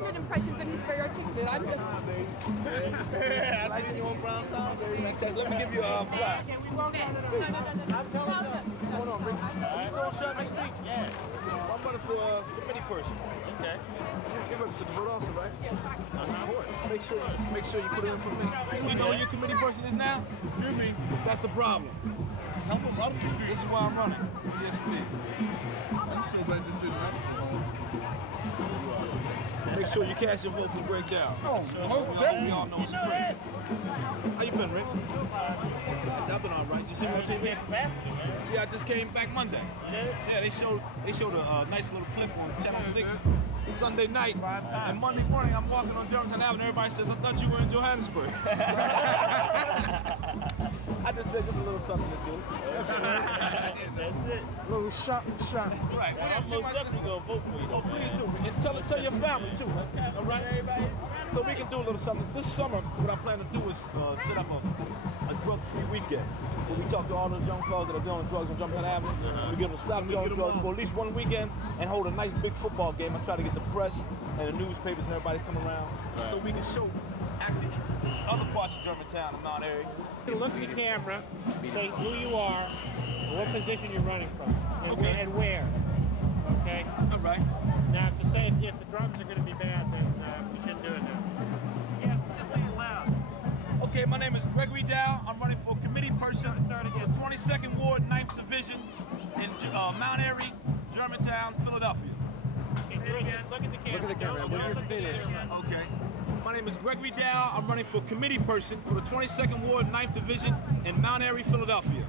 definite impressions and he's very articulate. I'm just... Yeah, I think you want brown time, baby. Let me give you a flat. No. Hold on, Rick. You going shot next week? Yeah. I'm running for a committee person. Okay. You're registered to vote also, right? Of course. Make sure you put it in for me. You know who your committee person is now? You mean? That's the problem. I'm from up the street. This is why I'm running. Yes, indeed. I'm still registered in Make sure you cast your vote for Breakdown. Oh, most We all know it's a great. How you been, Rick? I've been all right. You see me on TV? Yeah, I just came back Monday. Yeah, they showed a nice little clip on Channel 6 Sunday night. And Monday morning, I'm walking on Germantown Avenue. Everybody says, I thought you were in Johannesburg. I just said just a little something to do. That's it. A little something. Right. I'm most definitely gonna vote for you. Oh, please do. And tell your family too. All right, everybody. So we can do a little something. This summer, what I plan to do is set up a drug-free weekend. Where we talk to all those young fellas that are doing drugs on Jumping Avenue. We give them a stop doing drugs for at least one weekend and hold a nice big football game. I try to get the press and the newspapers and everybody come around so we can show actually other parts of Germantown and Mount Airy. Look at the camera, say who you are, what position you're running from, and where. Okay? All right. Now, if the drugs are going to be bad, then we shouldn't do it now. Yes, just say it loud. Okay, my name is Gregory Dow. I'm running for committee person for the 22nd Ward, 9th Division in Mount Airy, Germantown, Philadelphia. Okay, just look at the camera. Look at the camera. Don't Look at look the at it. Okay. My name is Gregory Dow. I'm running for committee person for the 22nd Ward, 9th Division in Mount Airy, Philadelphia.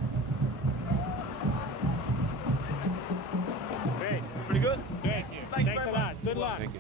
Great. Pretty good? Great. Thank you Thanks very a lot. Good luck. Thank you.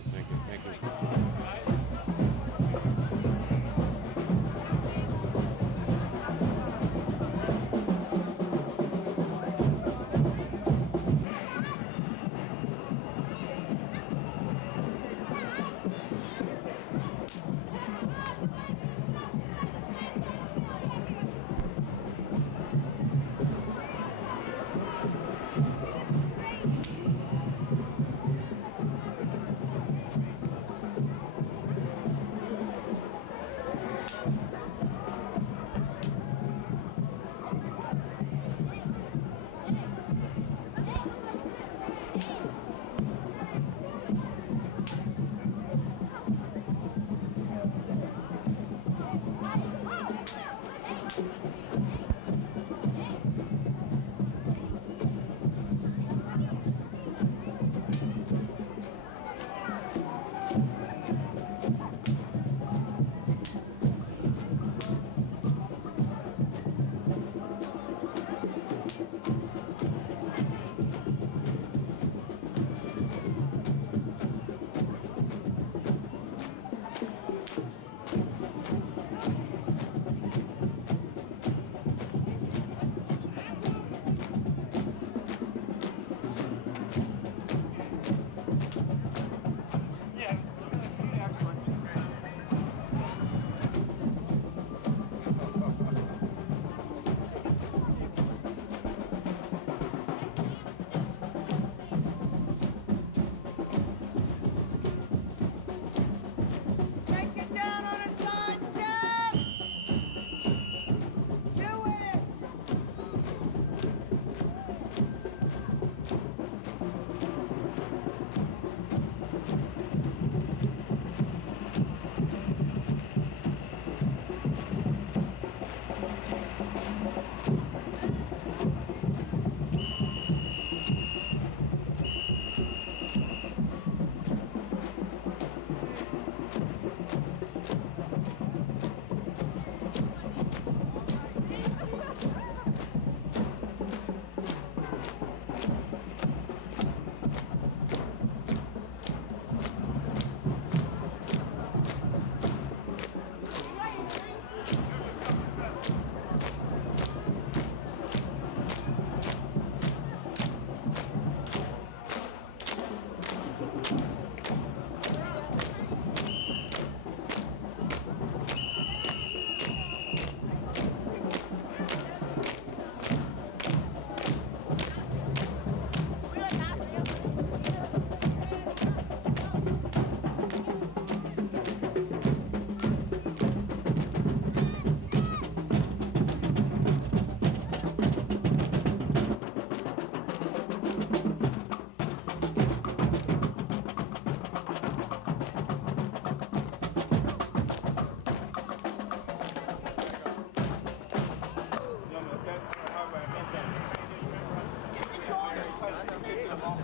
How's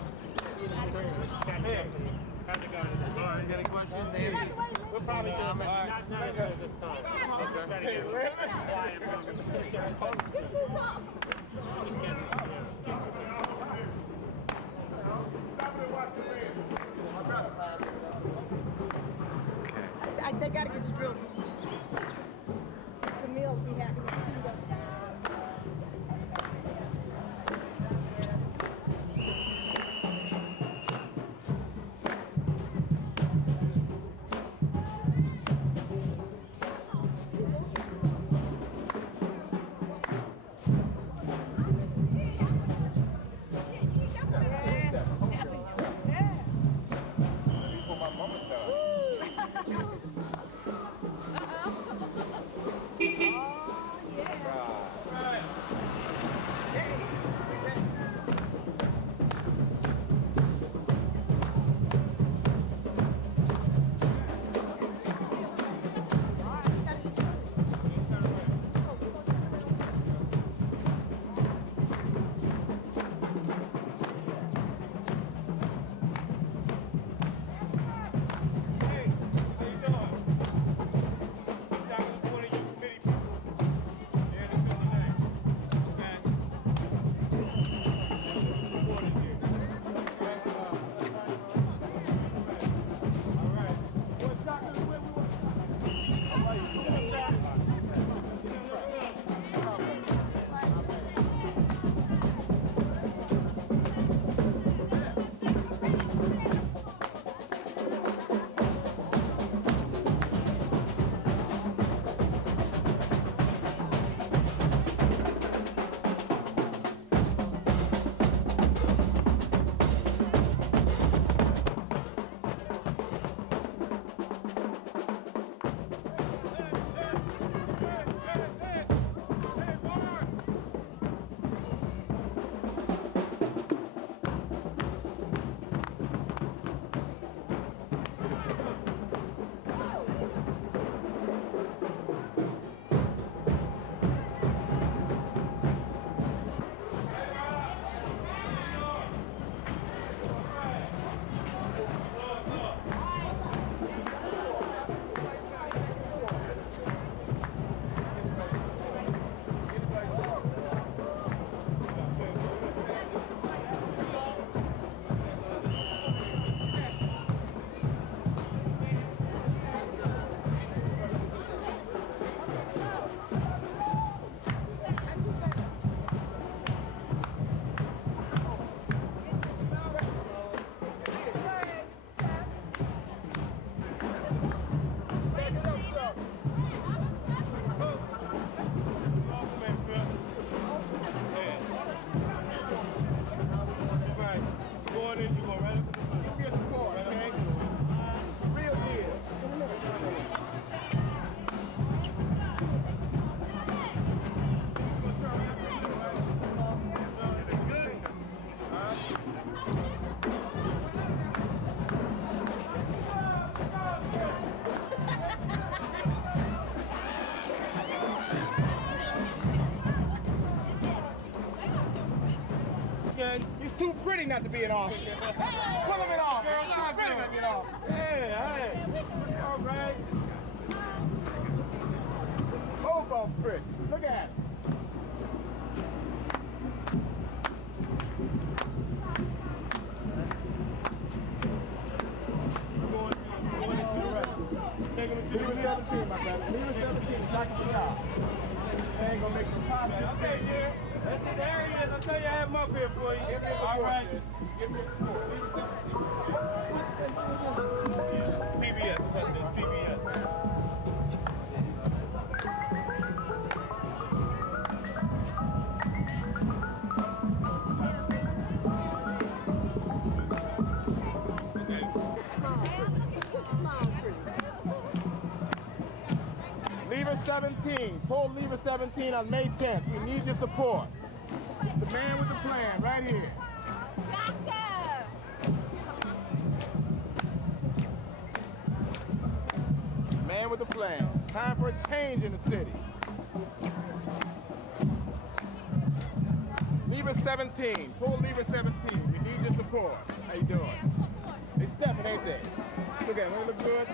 it going? Any questions? We'll probably do it, but not necessarily this time. Okay. That's why I'm going. Just get They gotta get the drill. Camille's be happy to see us. He's too pretty not to be in office. Put him in office. He's too pretty not to be in office. Hey, all right. Both of them pretty. Look at him. Take him to Leave it 17, my brother. Leave it 17. Chaka Fattah. They ain't gonna make no profit. Okay, yeah. That's it. There he is. I'll tell you, I have him up here for you. Give me a All right. Give me a support. Leave it 17. PBS. That's PBS. Lever 17. Pull lever 17 on May 10th. We need your support. It's the man with the plan right here. Man with the plan. Time for a change in the city. Lever 17. Pull lever 17. We need your support. support. How you doing? They stepping, ain't they? Look at them. They look good.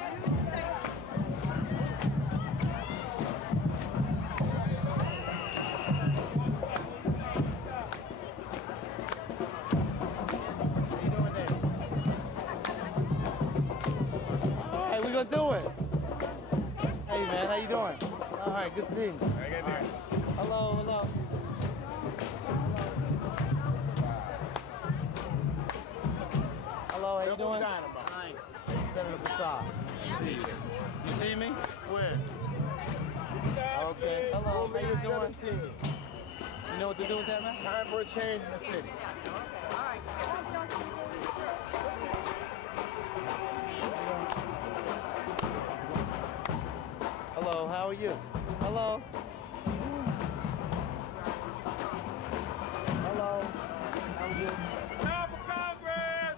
Hey, we gonna do it. Hey man, how you doing? All right, good seeing you. I got that. Hello, hello. Hello, how you doing? Dynamite. Standing up beside. See you. You see me? Where? Okay. Hello, how you doing? 17. You know what to do with that, man? Time for a change in the city. Hello, how are you? Hello. Hello. How are you? Time for Congress!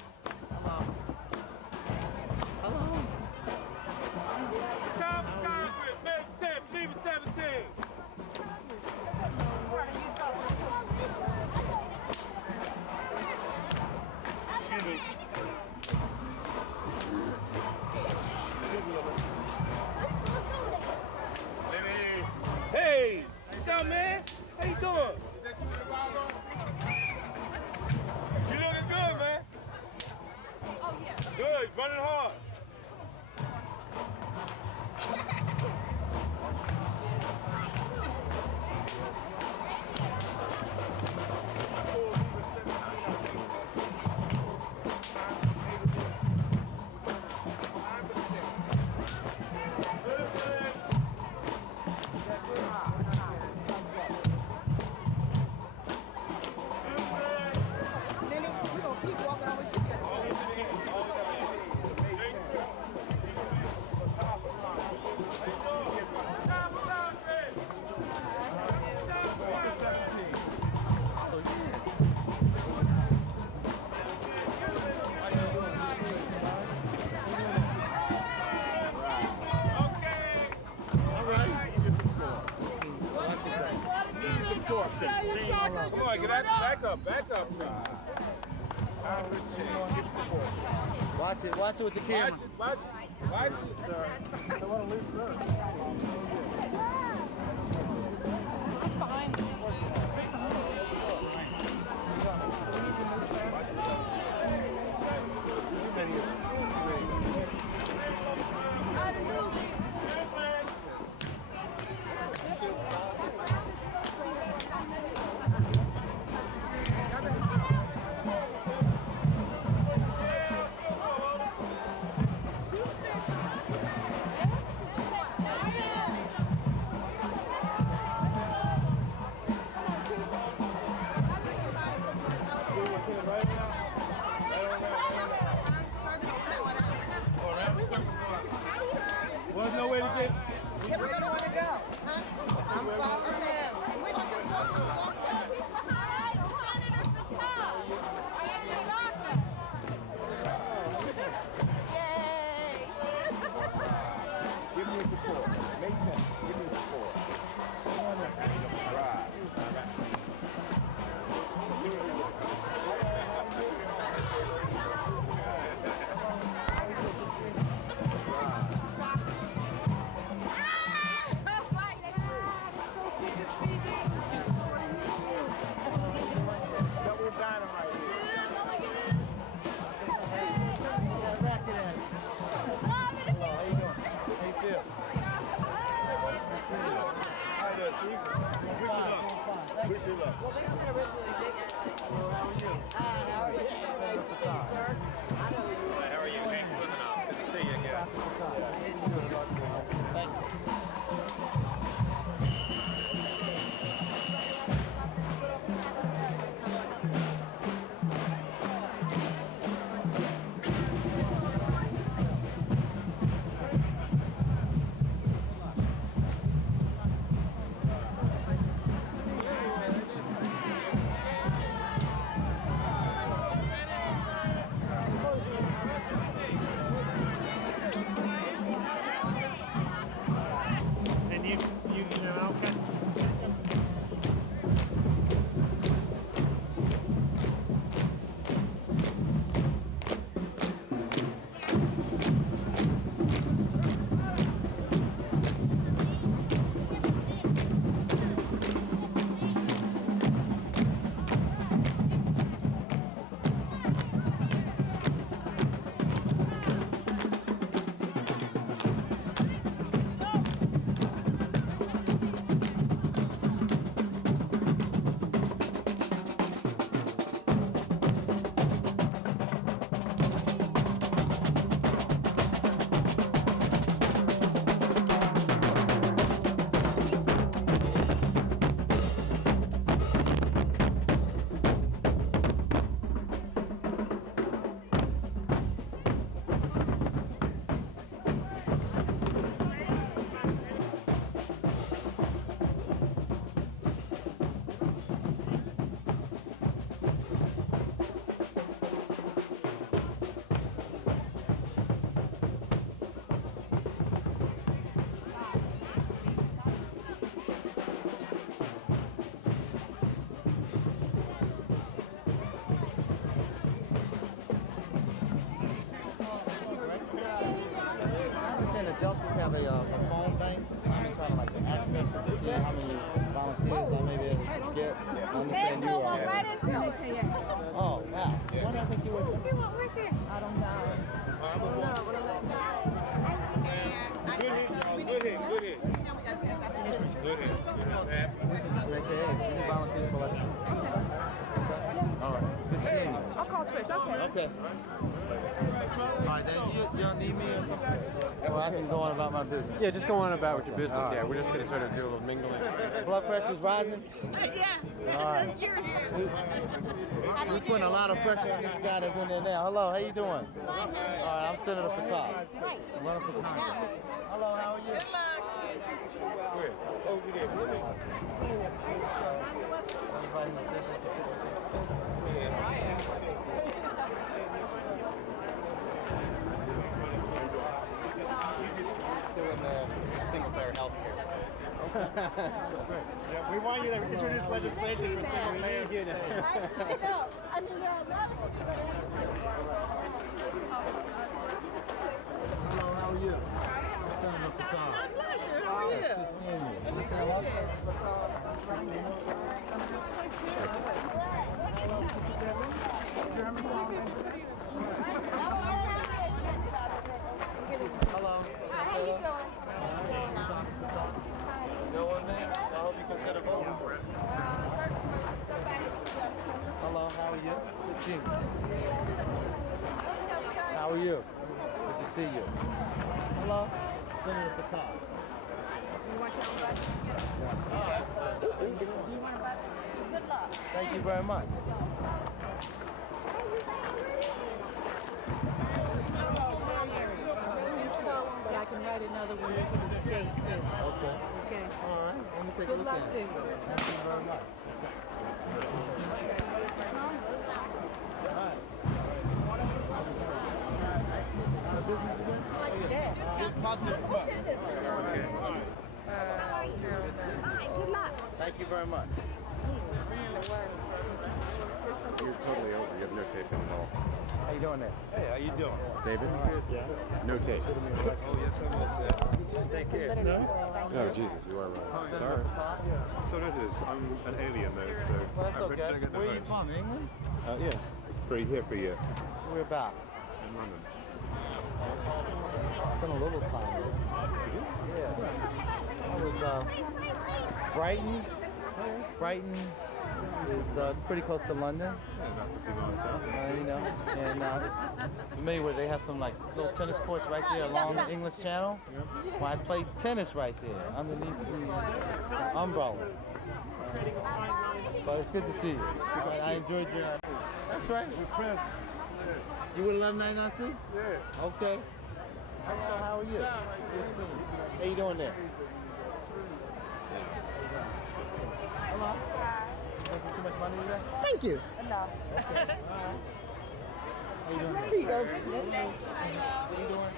Hello. Hello. Time for Congress! May 10th, leave at 17! Excuse me. Hey! What's up, man? How you doing? You looking good, man. Oh, yeah. Good, running hard. Come on, get that back up, please. Time for a change. Watch it with the camera. Watch it. I want to lose first. That's behind me. a phone bank. I'm trying to like access it to see how many volunteers I may be able to get. I understand you are. Oh, wow. What do I think you were doing? I don't know. Good hit, y'all. Good hit. Good hit. Good hit. Any volunteers for like all right. Good seeing you. I'll call Trish. Okay. All right, then y'all need me or something? Or I can go on about my business. Yeah, just go on about with your business. Yeah, we're just going to sort of do a little mingling. Blood pressure's rising? Yeah. All right. We're putting a lot of pressure on this guy that's in there now. Hello, how you doing? All right, I'm Senator Fattah. I'm running for Congress. Hello, how are you? Good luck. Over there. Doing the single-payer health care. Yeah, we want you to introduce legislation for single payers. Hello, how are you? Senator Fattah. I'm not sure. How are you? Good seeing Hello. How you doing? No one name? I hope you consider voting. Hello, how are you? Good seeing you. How are you? Good to see you. Hello, Senator Fattah. You want your own button? Do you want a button? Good luck. Thank you very much. But I can write another one for the state too. Okay. Okay. All right. Let me take a Good look luck at to it. you. Thank you very much. All right. Out of business again? Good luck. Thank you very much. You're totally over. You have no tape in at all. How you doing there? Hey, how you doing? David? Yeah. No tape. Oh, yes, I will, Take care. Oh, Jesus, you are right. Sorry. So that is. I'm an alien though, so Well, that's I okay. don't get the Where are you vote. from? England? Yes. Here for a year. We're about. In London. Spent a little time there. Yeah. I was Brighton. Brighton is pretty close to London. Yeah, about 50 miles south. You know, and familiar with they have some like little tennis courts right there along the English Channel. Well, I played tennis right there underneath the umbrellas. But it's good to see you. I enjoyed your. That's right. You with 1199C? Yeah. Okay. Hello, how are you? Good seeing you. How you doing there? Hello. Making too much money today? Thank you. Enough. How you doing? Here you go. How you doing?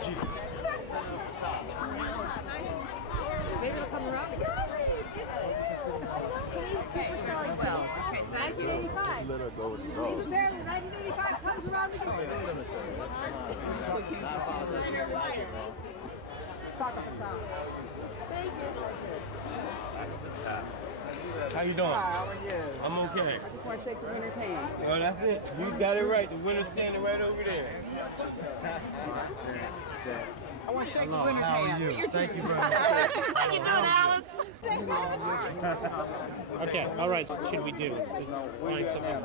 Jesus. Maybe it'll come around again. Superstar well. Okay, thank you. 1985. Let her go with the dog. Barely 1985 comes around again. Chaka Fattah. Thank you. How you doing? How are you? I'm okay. I just want to shake the winner's hand. Oh, that's it. You got it right. The winner's standing right over there. I want to shake Hello, the winner's how hand. are you? Thank you very much. How you doing, Alice? Okay, all right, so what should we do? Let's find something.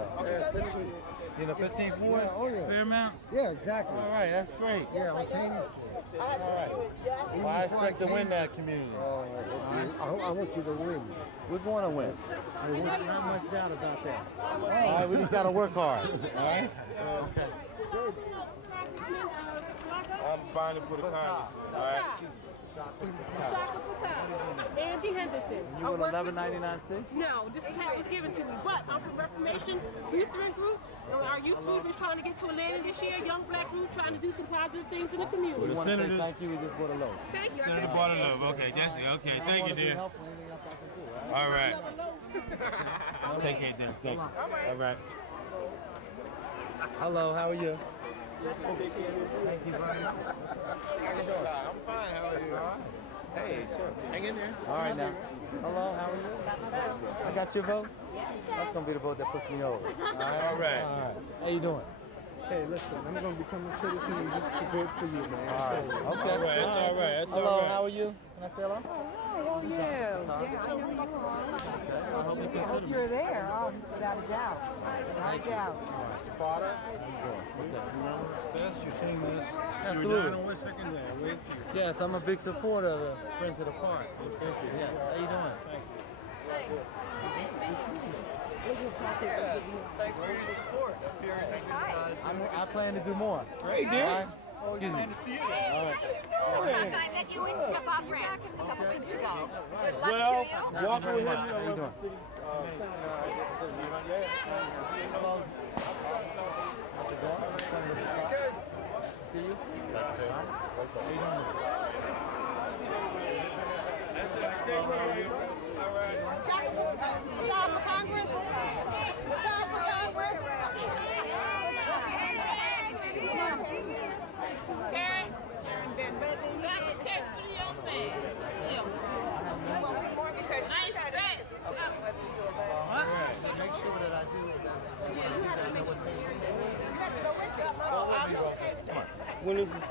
You know, 15th Ward? Oh, yeah. Fairmount? Yeah, exactly. All right, that's great. Yeah, on Taney Street. All right. Well, I expect to win that community. I want you to win. We're going to win. There's not much doubt about that. All right, we just got to work hard. All right? Okay. I'm buying it for the Congress. All right. Chaka Fattah. Angie Henderson. You want 1199C? No, this hat was given to me, but I'm from Reformation Lutheran Group. Our youth group is trying to get to Atlanta this year, young black group trying to do some positive things in the community. We want to say thank you. We just bought a load. Thank you. Senator Waterloo. Okay, that's it. Okay, thank you, dear. All right. Take care, Dennis. Thank you. All right. Hello, how are you? Thank you very much. I'm fine. How are you? All right. Hey, hang in there. All right now. Hello, how are you? I got your vote? That's going to be the vote that puts me over. All right. How you doing? Hey, listen, I'm going to become a citizen just to vote for you, man. All right. Okay. All right, that's all right. That's hello, all right. how are you? Can I say hello? Oh, yeah. Yeah, I know you are. Okay. I hope you I consider hope me. you're there. Oh, without a doubt. Without a doubt. Father? How you doing? Okay. Best, you sing this. Absolutely. Second there. Wait for you. Yes, I'm a big supporter of the Friends of the Park. Thank you. Yes. How you doing? Thanks for your support up here. I plan to do more. Hey, dude. All right? Excuse me. To see you. All right. I met you in Java France a couple weeks ago. Good luck Well, to you. walk with him. How you doing? See you? That's it. How you Time for Congress. Time for Congress. Karen. Because she's trying to Make sure that I do it.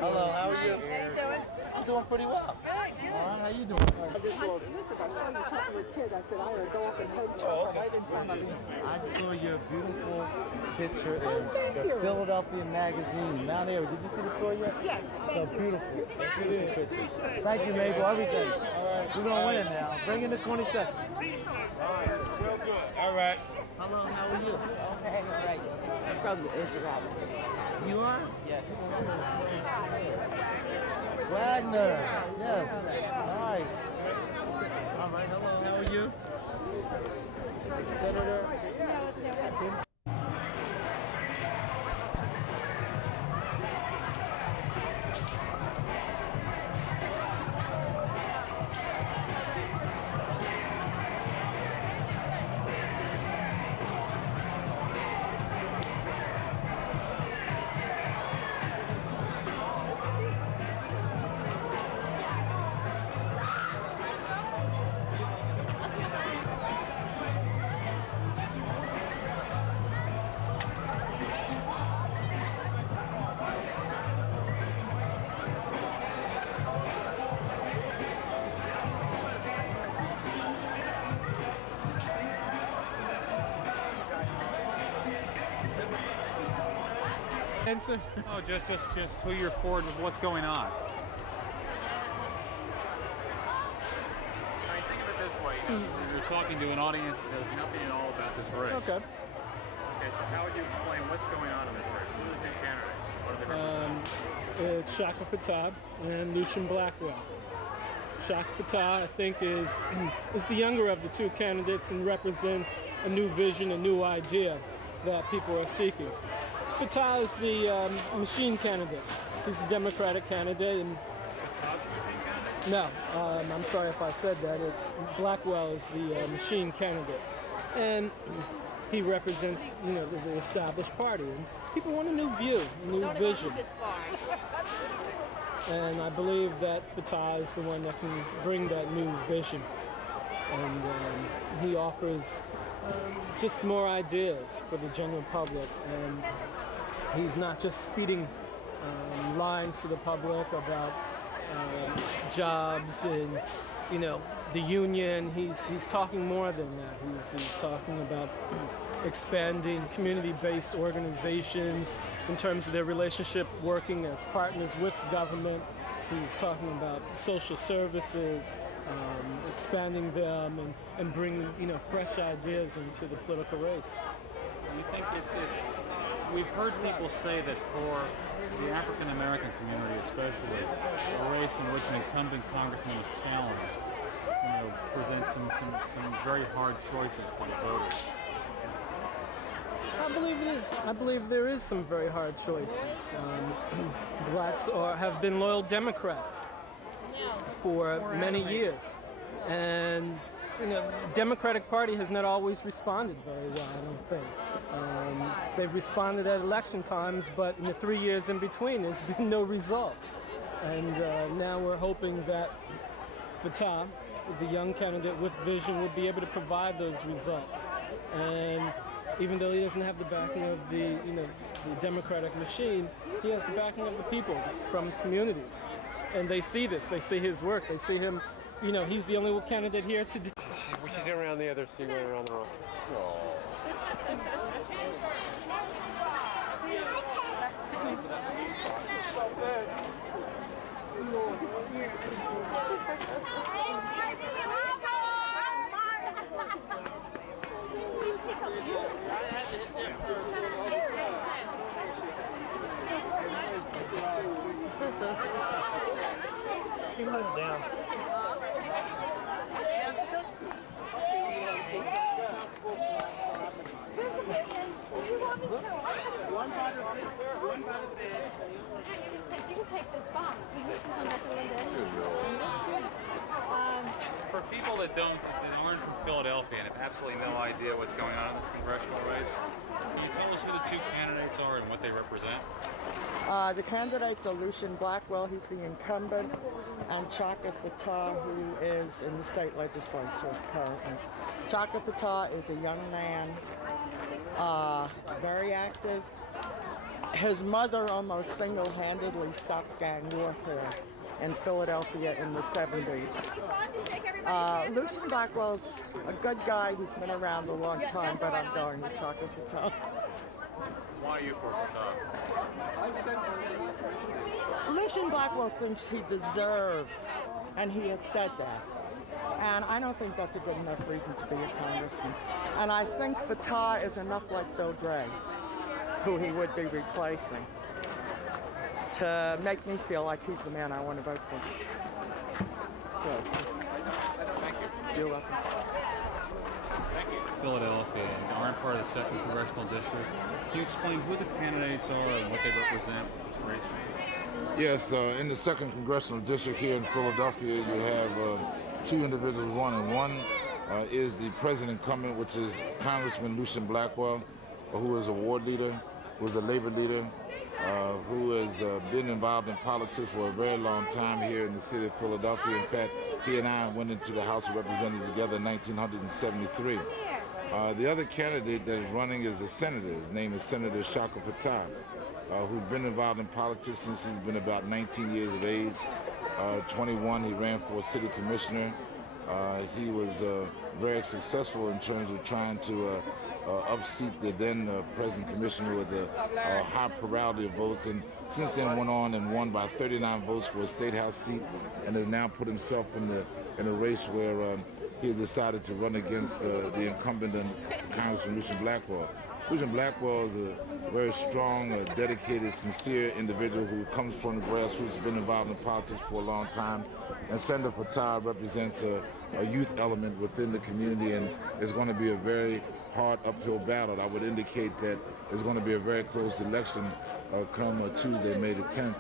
Hello, how are you? How you doing? I'm doing pretty well. Good, good. All right, how you doing? Listen, I saw you talking with Ted. I said, I ought to go up and hug you right in front of him. I saw your beautiful picture in thank the you. Philadelphia magazine, Mount Airy. Did you see the story yet? Yes, So thank you. beautiful picture. Thank you, Mabel. Everything. All right, we're gonna win now. Bring in the 20 seconds. All right. Hello, how are you? Okay, all right. I'm from the Israel. You are? Yes. Wagner. Yes. All right. All right. Hello, how are you? Senator. Answer. Oh, just who you're for and what's going on. I mean, think of it this way. You know, you're talking to an audience that knows nothing at all about this race. Okay. Okay, so how would you explain what's going on in this race? Who are the two candidates? What do they represent? It's Chaka Fattah and Lucian Blackwell. Chaka Fattah, I think, is the younger of the two candidates and represents a new vision, a new idea that people are seeking. Fattah is the machine candidate. He's the Democratic candidate. And no, I'm sorry if I said that. It's Blackwell is the machine candidate, and he represents, you know, the established party. And people want a new view, a new vision. And I believe that Fattah is the one that can bring that new vision. And he offers just more ideas for the general public. And he's not just speeding lines to the public about jobs and, you know, the union. He's talking more than that. He's talking about expanding community-based organizations in terms of their relationship working as partners with government. He's talking about social services, expanding them and bringing, you know, fresh ideas into the political race. You think it's we've heard people say that for the African American community especially, a race in which an incumbent congressman is challenged, you know, presents some very hard choices for the voters. I believe it is. I believe there is some very hard choices. Blacks have been loyal Democrats for many years, and the Democratic Party has not always responded very well, I don't think. They've responded at election times, but in the 3 years in between, there's been no results. And now we're hoping that Fattah, the young candidate with vision, will be able to provide those results. And even though he doesn't have the backing of the Democratic machine, he has the backing of the people from communities. And they see this, they see his work, they see him, he's the only candidate here to do. She's around the other, she went around the wrong. He moved down. For people that aren't from Philadelphia and have absolutely no idea what's going on in this congressional race, can you tell us who the two candidates are and what they represent? The candidates are Lucian Blackwell, he's the incumbent, and Chaka Fattah, who is in the state legislature currently. Chaka Fattah is a young man, very active. His mother almost single-handedly stopped gang warfare in Philadelphia in the 70s. Lucian Blackwell's a good guy. He's been around a long time, but I'm going with Chaka Fattah. Why are you for Fattah? Lucian Blackwell thinks he deserves, and he has said that. And I don't think that's a good enough reason to be a congressman. And I think Fattah is enough like Bill Gray, who he would be replacing, to make me feel like he's the man I want to vote for. So, thank you. You're welcome. Philadelphia and aren't part of the 2nd Congressional District. Can you explain who the candidates are and what they represent, what this race means? Yes, in the 2nd Congressional District here in Philadelphia, you have two individuals running. One is the present incumbent, which is Congressman Lucian Blackwell, who is a ward leader, who is a labor leader, who has been involved in politics for a very long time here in the city of Philadelphia. In fact, he and I went into the House of Representatives together in 1973. The other candidate that is running is a senator. His name is Senator Chaka Fattah, who's been involved in politics since he's been about 19 years of age. 21, he ran for a city commissioner. He was very successful in terms of trying to upseat the then present commissioner with a high plurality of votes, and since then went on and won by 39 votes for a state house seat, and has now put himself in a race where he has decided to run against the incumbent Congressman Lucian Blackwell. Lucian Blackwell is a very strong, dedicated, sincere individual who comes from the grassroots, been involved in politics for a long time, and Senator Fattah represents a youth element within the community, and it's going to be a very hard uphill battle. I would indicate that it's going to be a very close election come Tuesday, May the 10th.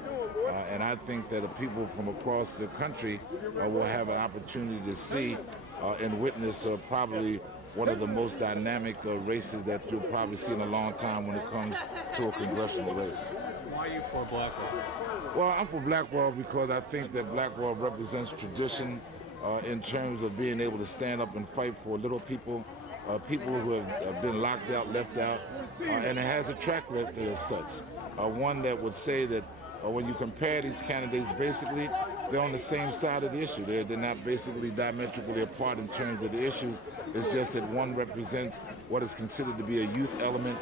And I think that people from across the country will have an opportunity to see and witness probably one of the most dynamic races that you'll probably see in a long time when it comes to a congressional race. Why are you for Blackwell? Well, I'm for Blackwell because I think that Blackwell represents tradition in terms of being able to stand up and fight for little people, people who have been locked out, left out, and it has a track record as such. One that would say that when you compare these candidates, basically, they're on the same side of the issue. They're not basically diametrically apart in terms of the issues. It's just that one represents what is considered to be a youth element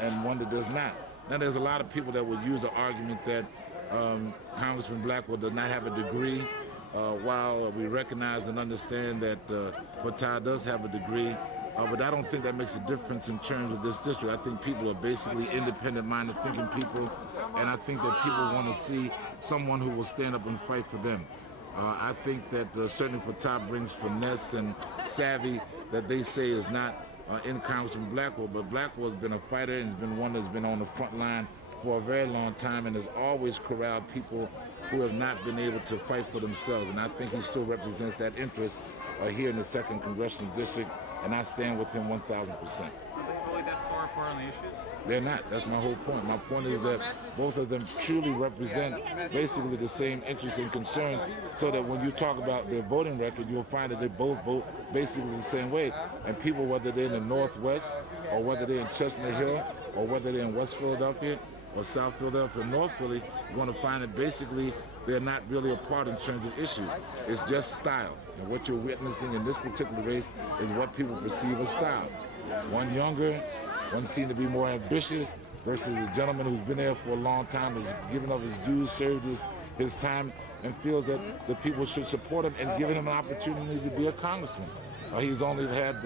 and one that does not. Now, there's a lot of people that would use the argument that Congressman Blackwell does not have a degree, while we recognize and understand that Fattah does have a degree. But I don't think that makes a difference in terms of this district. I think people are basically independent-minded thinking people, and I think that people want to see someone who will stand up and fight for them. I think that certainly Fattah brings finesse and savvy that they say is not in Congressman Blackwell, but Blackwell has been a fighter and has been one that's been on the front line for a very long time and has always corralled people who have not been able to fight for themselves. And I think he still represents that interest here in the 2nd Congressional District, and I stand with him 1,000%. Are they really that far apart on the issues? They're not. That's my whole point. My point is that both of them truly represent basically the same interests and concerns, so that when you talk about their voting record, you'll find that they both vote basically the same way. And people, whether they're in the Northwest, or whether they're in Chestnut Hill, or whether they're in West Philadelphia, or South Philadelphia, or North Philly, you're going to find that basically they're not really apart in terms of issues. It's just style. And what you're witnessing in this particular race is what people perceive as style. One younger, one seemed to be more ambitious, versus a gentleman who's been there for a long time, who's given up his dues, served his time, and feels that the people should support him and giving him an opportunity to be a congressman. He's only had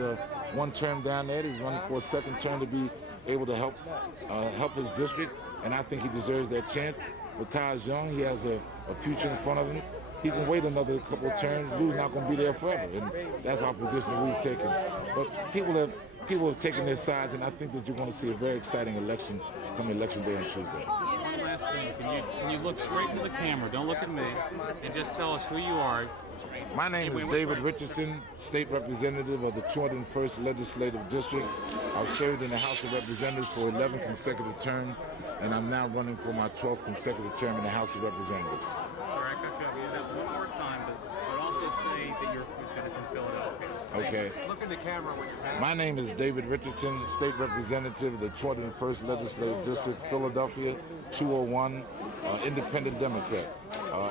one term down there. He's running for a 2nd term to be able to help his district, and I think he deserves that chance. Fattah is young. He has a future in front of him. He can wait another couple of terms. Lou's not going to be there forever, and that's our position that we've taken. But people have taken their sides, and I think that you're going to see a very exciting election come Election Day on Tuesday. One last thing. Can you look straight into the camera? Don't look at me, and just tell us who you are. My name is David Richardson, State Representative of the 201st Legislative District. I've served in the House of Representatives for 11 consecutive terms, and I'm now running for my 12th consecutive term in the House of Representatives. Sorry, I cut you off. You do that one more time, but also say that it's in Philadelphia. Okay. Look in the camera when you're My name is David Richardson, State Representative of the 201st Legislative District, Philadelphia, 201, Independent Democrat.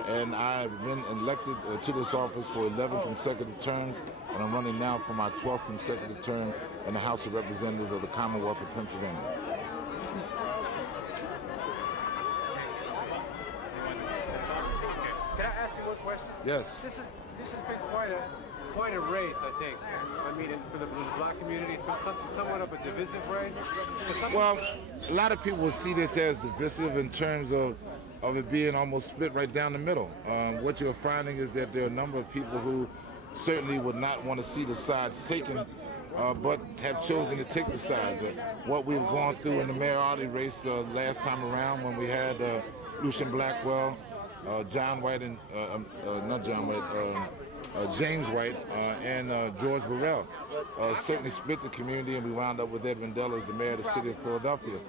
And I've been elected to this office for 11 consecutive terms, and I'm running now for my 12th consecutive term in the House of Representatives of the Commonwealth of Pennsylvania. Can I ask you one question? Yes. This has been quite a race, I think. I mean, for the black community, it's been somewhat of a divisive race. Well, a lot of people will see this as divisive in terms of it being almost split right down the middle. What you're finding is that there are a number of people who certainly would not want to see the sides taken, but have chosen to take the sides. What we've gone through in the mayoralty race last time around, when we had Lucian Blackwell, John White, and not John White, James White, and George Burrell, certainly split the community, and we wound up with Ed Rendell as the mayor of the city of Philadelphia.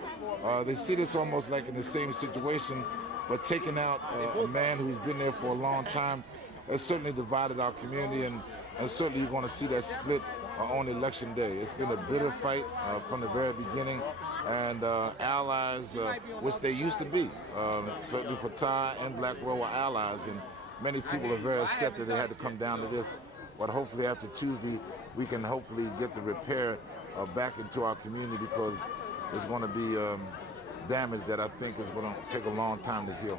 They see this almost like in the same situation, but taking out a man who's been there for a long time has certainly divided our community, and certainly you're going to see that split on election day. It's been a bitter fight from the very beginning, and allies, which they used to be. Certainly Fattah and Blackwell were allies, and many people are very upset that they had to come down to this. But hopefully after Tuesday, we can hopefully get the repair back into our community, because it's going to be damage that I think is going to take a long time to heal.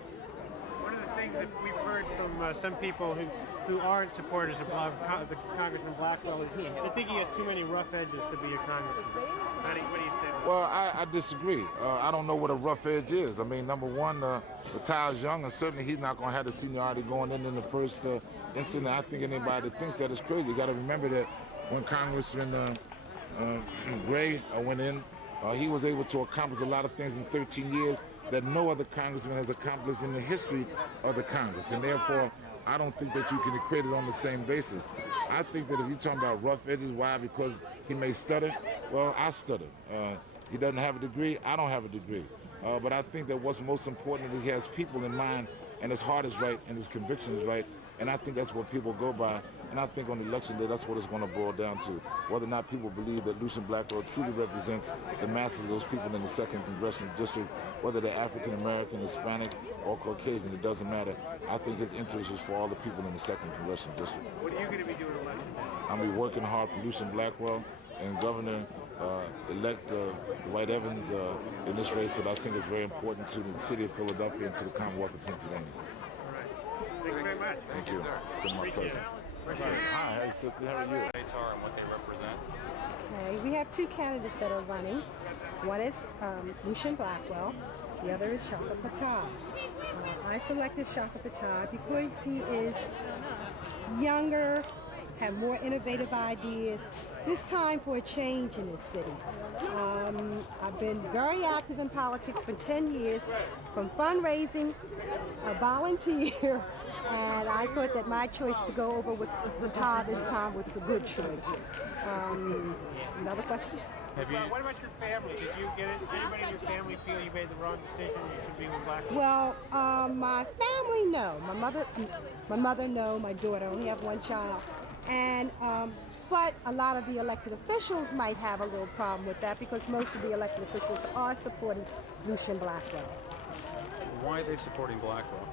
One of the things that we've heard from some people who aren't supporters of the Congressman Blackwell is they think he has too many rough edges to be a congressman. What do you say? Well, I disagree. I don't know what a rough edge is. I mean, number one, Fattah is young, and certainly he's not going to have the seniority going in the first incident. I think anybody that thinks that is crazy. You got to remember that when Congressman Gray went in, he was able to accomplish a lot of things in 13 years that no other congressman has accomplished in the history of the Congress. And therefore, I don't think that you can equate it on the same basis. I think that if you're talking about rough edges, why? Because he may stutter. Well, I stutter. He doesn't have a degree. I don't have a degree. But I think that what's most important is he has people in mind, and his heart is right, and his conviction is right. And I think that's what people go by. And I think on election day, that's what it's going to boil down to. Whether or not people believe that Lucian Blackwell truly represents the masses of those people in the 2nd Congressional District, whether they're African American, Hispanic, or Caucasian, it doesn't matter. I think his interest is for all the people in the 2nd Congressional District. What are you going to be doing election day? I'm going to be working hard for Lucian Blackwell and Governor-elect Dwight Evans in this race, but I think it's very important to the city of Philadelphia and to the Commonwealth of Pennsylvania. All right. Thank you very much. Thank you. It's my pleasure. Hi, hey, sister, how are you? And what they represent. Okay, we have two candidates that are running. One is Lucian Blackwell. The other is Chaka Fattah. I selected Chaka Fattah because he is younger, have more innovative ideas. It's time for a change in this city. I've been very active in politics for 10 years, from fundraising, a volunteer, and I thought that my choice to go over with Fattah this time was a good choice. Another question? What about your family? Did you get it? Anybody in your family feel you made the wrong decision? You should be with Blackwell? Well, my family, no. My mother, no. My daughter, I only have one child. And, but a lot of the elected officials might have a little problem with that because most of the elected officials are supporting Lucian Blackwell. Why are they supporting Blackwell?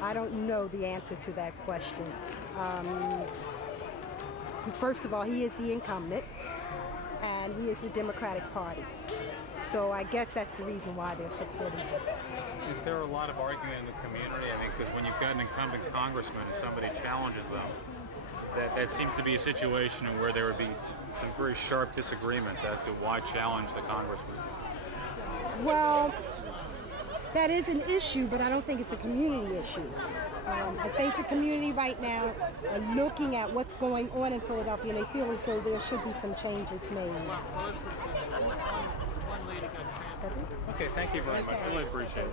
I don't know the answer to that question. First of all, he is the incumbent, and he is the Democratic Party. So I guess that's the reason why they're supporting him. Is there a lot of argument in the community? I think because when you've got an incumbent congressman and somebody challenges them, that seems to be a situation where there would be some very sharp disagreements as to why challenge the congressman. Well, that is an issue, but I don't think it's a community issue. I think the community right now are looking at what's going on in Philadelphia, and they feel as though there should be some changes made. Okay, thank you very much. I really appreciate it.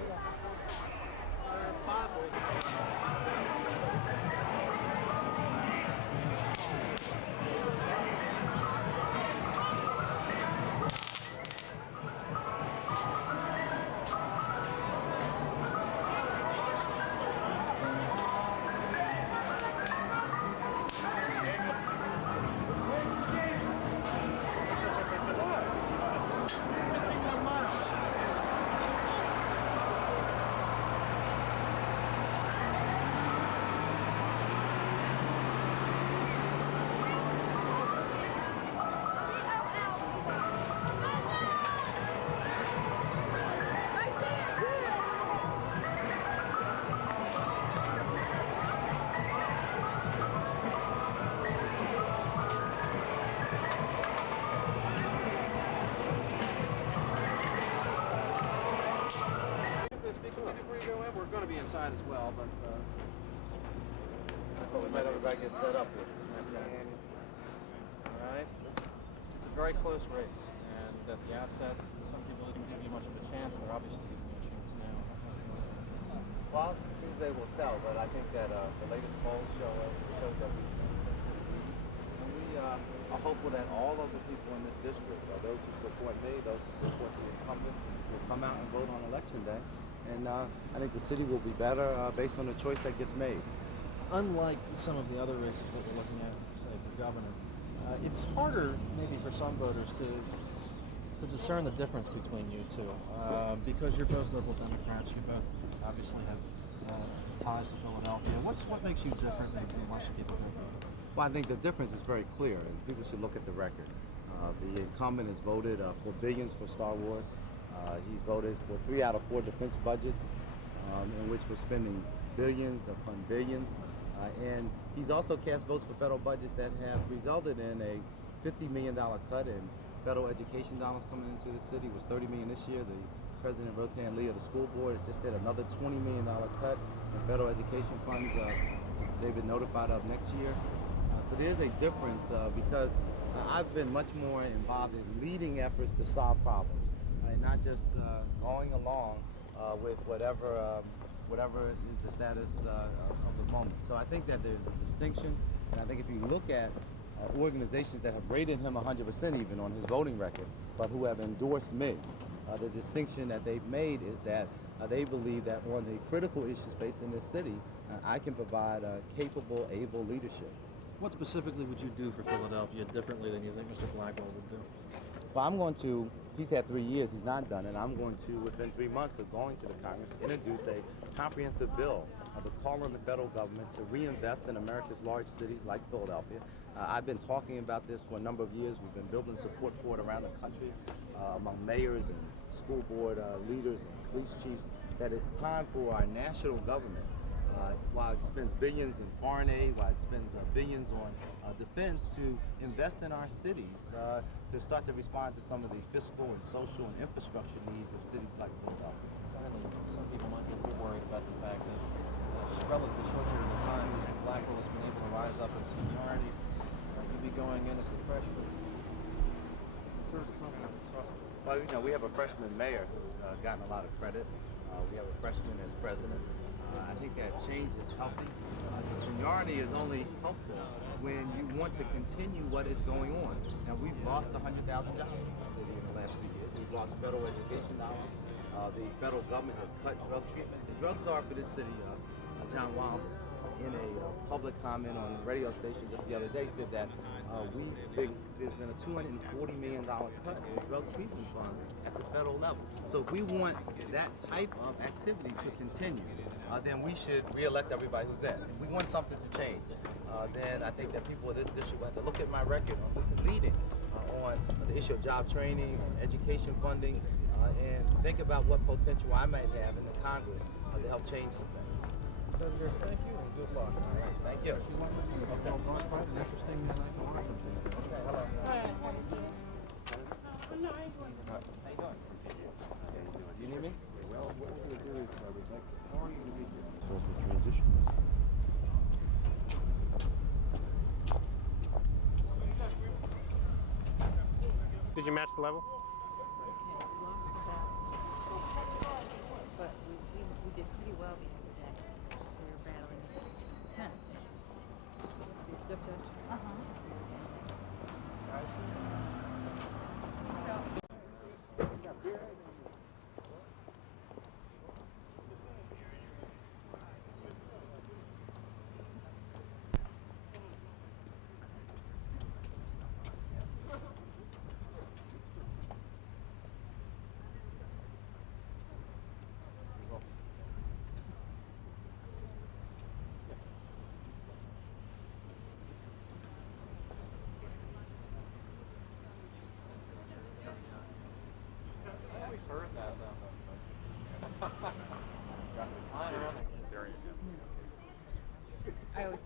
We're going to be inside as well, but I thought we might everybody get set up here. all right. It's a very close race, and at the outset, some people didn't give you much of a chance. They're obviously giving you a chance now. Well, Tuesday will tell, but I think that the latest polls show that we and we are hopeful that all of the people in this district, those who support me, those who support the incumbent, will come out and vote on election day. And I think the city will be better based on the choice that gets made. Unlike some of the other races that we're looking at, say for governor, it's harder maybe for some voters to discern the difference between you two because you're both liberal Democrats. You both obviously have ties to Philadelphia. What makes you different than most people do? Well, I think the difference is very clear, and people should look at the record. The incumbent has voted for billions for Star Wars. He's voted for 3 out of 4 defense budgets in which we're spending billions upon billions. And he's also cast votes for federal budgets that have resulted in a $50 million cut in federal education dollars coming into the city. It was $30 million this year. The President Rotan Lee of the school board has just said another $20 million cut in federal education funds they've been notified of next year. So there's a difference because I've been much more involved in leading efforts to solve problems. And not just going along with whatever is the status of the moment. So I think that there's a distinction, and I think if you look at organizations that have rated him 100% even on his voting record, but who have endorsed me, the distinction that they've made is that they believe that on the critical issues facing this city, I can provide capable, able leadership. What specifically would you do for Philadelphia differently than you think Mr. Blackwell would do? Well, I'm going to, he's had 3 years, he's not done it. I'm going to, within 3 months of going to the Congress, introduce a comprehensive bill to call on the federal government to reinvest in America's large cities like Philadelphia. I've been talking about this for a number of years. We've been building support for it around the country among mayors and school board leaders and police chiefs, that it's time for our national government, while it spends billions in foreign aid, while it spends billions on defense, to invest in our cities, to start to respond to some of the fiscal and social and infrastructure needs of cities like Philadelphia. Finally, some people might be a bit worried about the fact that in a relatively short period of time, Mr. Blackwell has been able to rise up in seniority. He'll be going in as the freshman. Sort of Well, you know, we have a freshman mayor who's gotten a lot of credit. We have a freshman as president. I think that change is healthy. The seniority is only helpful when you want to continue what is going on. Now, we've lost 100,000 jobs in the city in the last few years. We've lost federal education dollars. The federal government has cut drug treatment. The drugs are for this city. John Wilder, in a public comment on the radio station just the other day, said that there's been a $240 million cut in drug treatment funds at the federal level. So if we want that type of activity to continue, then we should re-elect everybody who's there. If we want something to change, then I think that people in this district will have to look at my record on who's leading on the issue of job training, on education funding, and think about what potential I might have in the Congress to help change some things. Senator, thank you and good luck. All right, thank you. Okay, quite an interesting night to watch them Tuesday. Okay, hello. How you doing? Do you need me? Well, what we're going to do is we'd like, how are you going to be here? So as we transition. Did you match the level? But we did pretty well the other day. We were battling 10. Just I always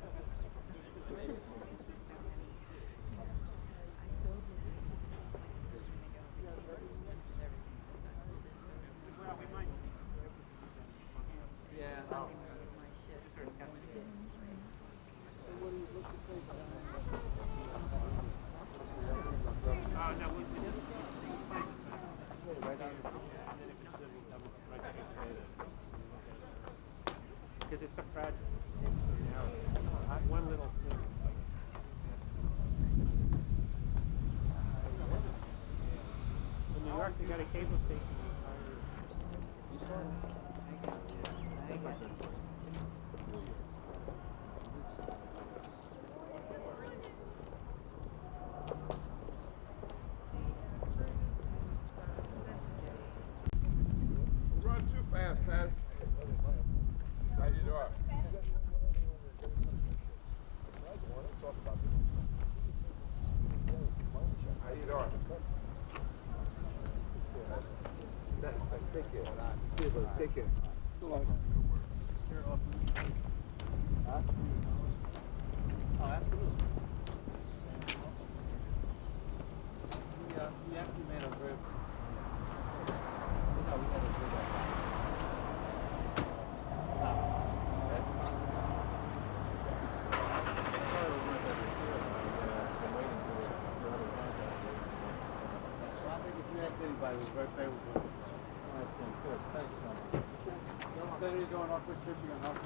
Because it's so fragile. One little thing. In New York, they got a cable station. Run too fast, Pat. How you doing? How you doing? Take care. Take care. So long. Huh? Oh, absolutely. We actually made a very... we had a good Anybody was very favorable. That's been good. Thanks, man. Senator, you're going off this trip, you're going to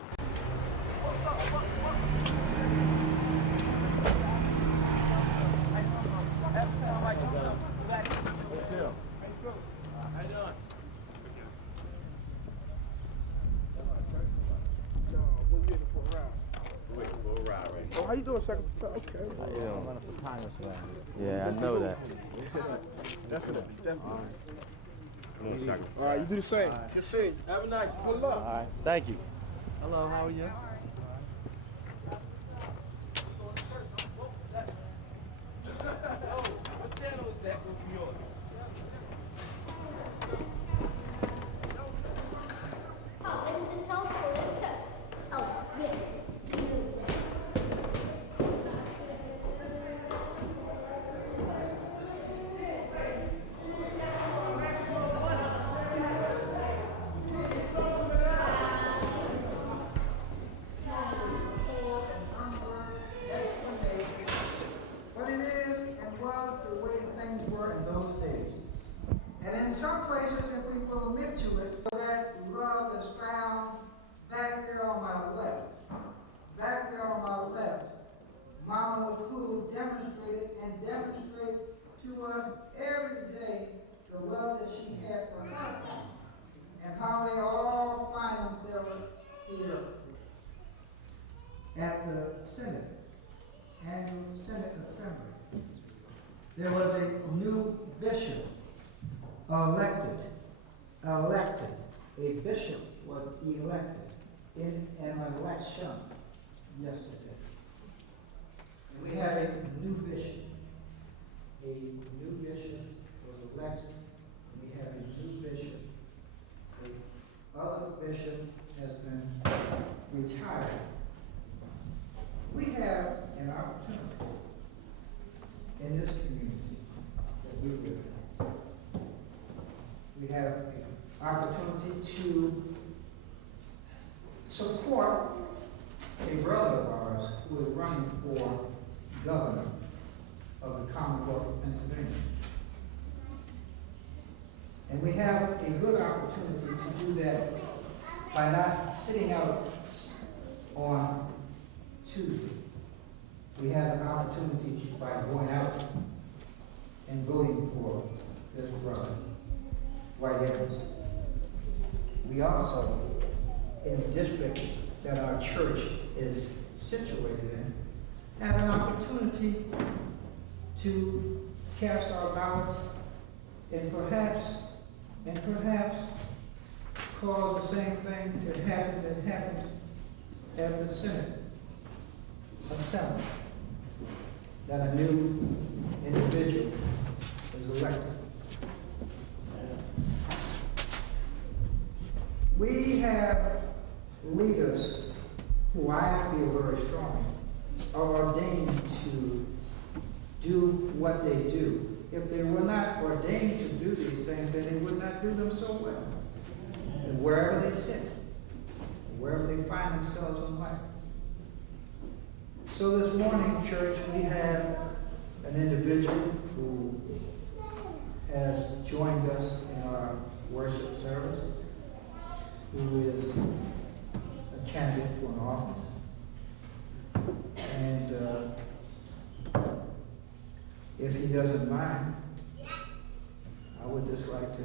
Oh, how you doing, Chaka Fattah? Okay. How you doing? I'm running for congressman. Yeah, I know that. Definitely. Come on, Chaka. All right, you do the same. Good seeing. Have a nice. Good luck. All right, thank you. Hello, how are you? What channel is that with yours? at the Senate, annual Senate Assembly, there was a new bishop elected. A bishop was elected in an election yesterday. And we have a new bishop. A new bishop was elected. We have a new bishop. The other bishop has been retired. We have an opportunity in this community that we live in. We have an opportunity to support a brother of ours who is running for governor of the Commonwealth of Pennsylvania. And we have a good opportunity to do that by not sitting out on Tuesday. We have an opportunity by going out and voting for this brother, Dwight Evans. We also, in the district that our church is situated in, have an opportunity to cast our ballots and perhaps cause the same thing that happened at the Senate Assembly, that a new individual is elected. We have leaders who I feel very strongly are ordained to do what they do. If they were not ordained to do these things, then they would not do them so well. And wherever they sit, wherever they find themselves in life. So this morning, church, we have an individual who has joined us in our worship service, who is a candidate for an office. And if he doesn't mind, I would just like to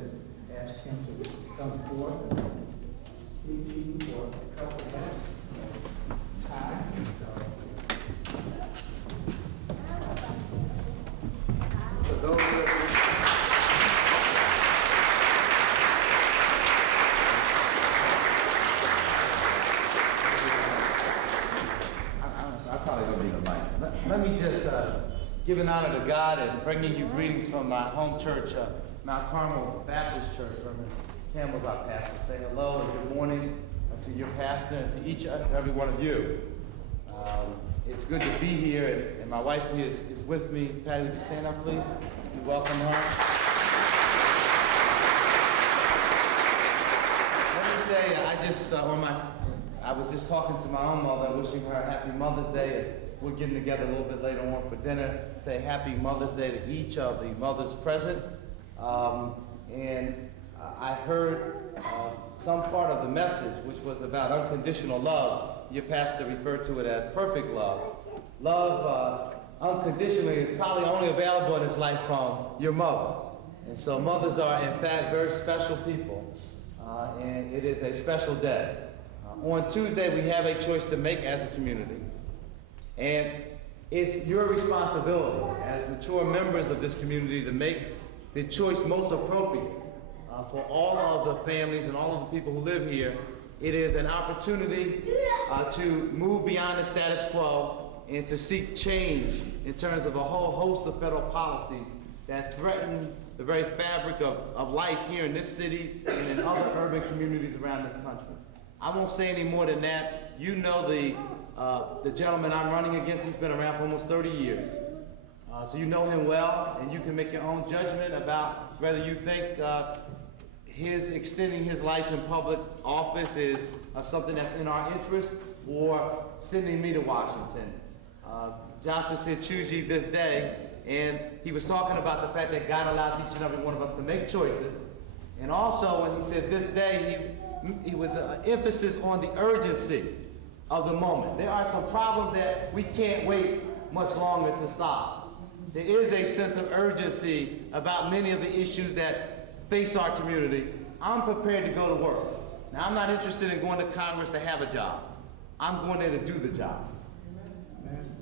ask him to come forward and lead you for a couple of minutes. Time. For those I probably don't need a mic. Let me just give an honor to God and bringing you greetings from my home church, Mount Carmel Baptist Church. Reverend Campbell's our pastor. Say hello and good morning to your pastor and to each and every one of you. It's good to be here, and my wife here is with me. Patty, would you stand up, please? We welcome her. Let me say, I was just talking to my own mother, wishing her a happy Mother's Day, and we're getting together a little bit later on for dinner. Say happy Mother's Day to each of the mothers present. I heard some part of the message, which was about unconditional love. Your pastor referred to it as perfect love. Love unconditionally is probably only available in his life from your mother. And so mothers are, in fact, very special people. And it is a special day. On Tuesday, we have a choice to make as a community. And it's your responsibility as mature members of this community to make the choice most appropriate for all of the families and all of the people who live here. It is an opportunity to move beyond the status quo and to seek change in terms of a whole host of federal policies that threaten the very fabric of life here in this city and in other urban communities around this country. I won't say any more than that. You know the gentleman I'm running against. He's been around for almost 30 years. So you know him well, and you can make your own judgment about whether you think his extending his life in public office is something that's in our interest, or sending me to Washington. Joshua said, choose ye this day, and he was talking about the fact that God allows each and every one of us to make choices. And also, when he said this day, he was emphasis on the urgency of the moment. There are some problems that we can't wait much longer to solve. There is a sense of urgency about many of the issues that face our community. I'm prepared to go to work. Now, I'm not interested in going to Congress to have a job. I'm going there to do the job.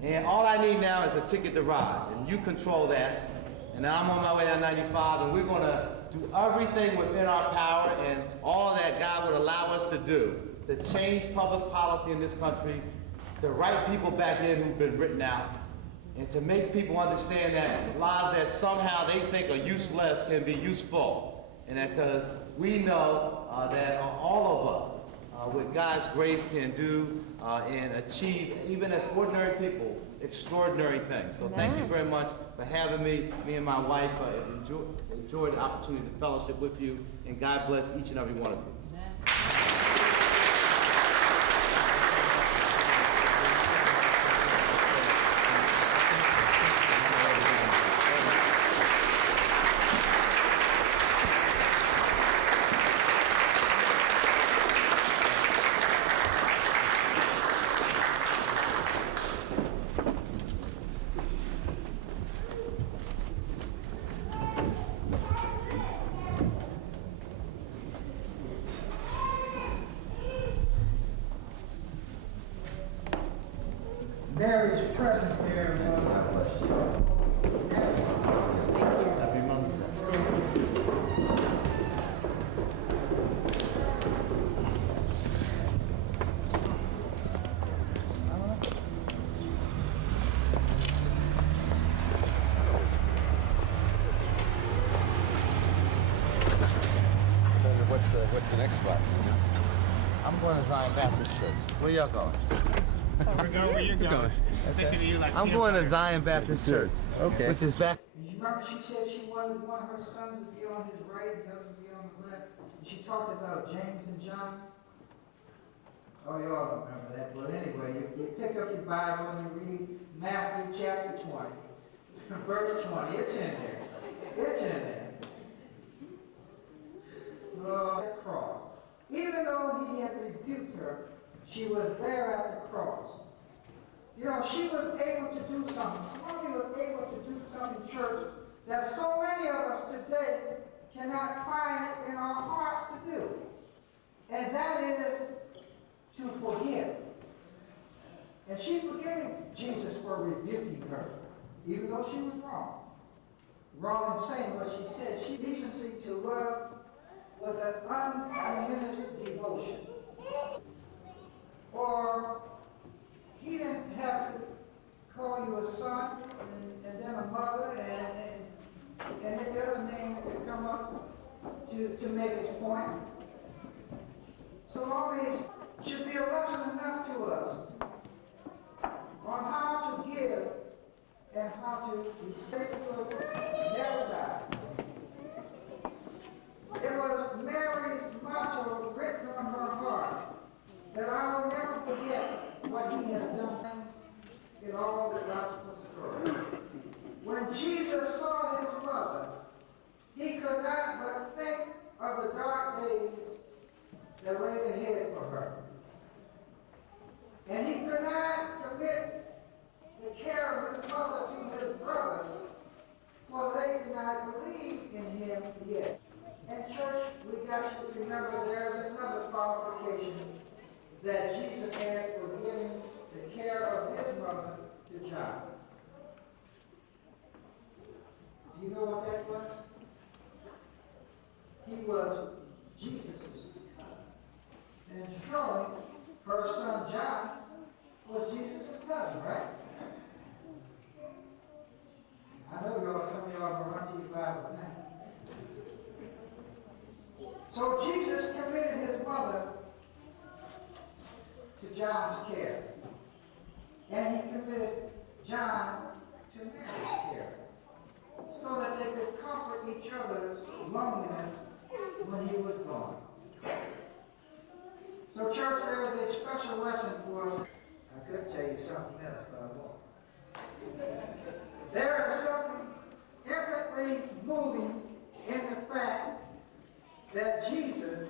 And all I need now is a ticket to ride, and you control that. And now I'm on my way down 95, and we're gonna do everything within our power and all that God would allow us to do to change public policy in this country, to write people back in who've been written out, and to make people understand that lives that somehow they think are useless can be useful. And that because we know that all of us, with God's grace, can do and achieve, even as ordinary people, extraordinary things. So thank you very much for having me. Me and my wife enjoyed the opportunity to fellowship with you, and God bless each and every one of you. Mary's present here. Happy Mother's Day. What's the next spot? You know? I'm going to Zion Baptist Church. Where y'all going? We're going where you're going. Thinking of you like I'm going to Zion Baptist Church, Okay. which is back. You remember she said she wanted one of her sons to be on his right, the other to be on the left. And she talked about James and John. Oh, y'all don't remember that. Well, anyway, you pick up your Bible and you read Matthew chapter 20, verse 20. It's in there. It's in there. Oh, the cross. Even though he had rebuked her, she was there at the cross. You know, she was able to do something. Slowly was able to do something in church that so many of us today cannot find it in our hearts to do. And that is to forgive. And she forgave Jesus for rebuking her, even though she was wrong. Wrong in saying what she said. She decency to love with an undiminished devotion. Or he didn't have to call you a son and then a mother and any other name that could come up to make his point. So all these should be a lesson enough to us on how to give and how to receive never die. It was Mary's motto written on her heart that I will never forget what he has done in all the gospel stories. When Jesus saw his mother, he could not but think of the dark days that lay ahead for her. And he could not commit the care of his mother to his brothers, for they did not believe in him yet. And church, we got to remember there's another qualification that Jesus had for giving the care of his mother to John. Do you know what that was? He was Jesus' cousin. And surely her son John was Jesus' cousin, right? I know some of y'all are going to run to your Bibles now. So Jesus committed his mother to John's care. And he committed John to Mary's care. So that they could comfort each other's loneliness when he was gone. So church, there is a special lesson for us. I could tell you something else, but I won't. There is something infinitely moving in the fact that Jesus,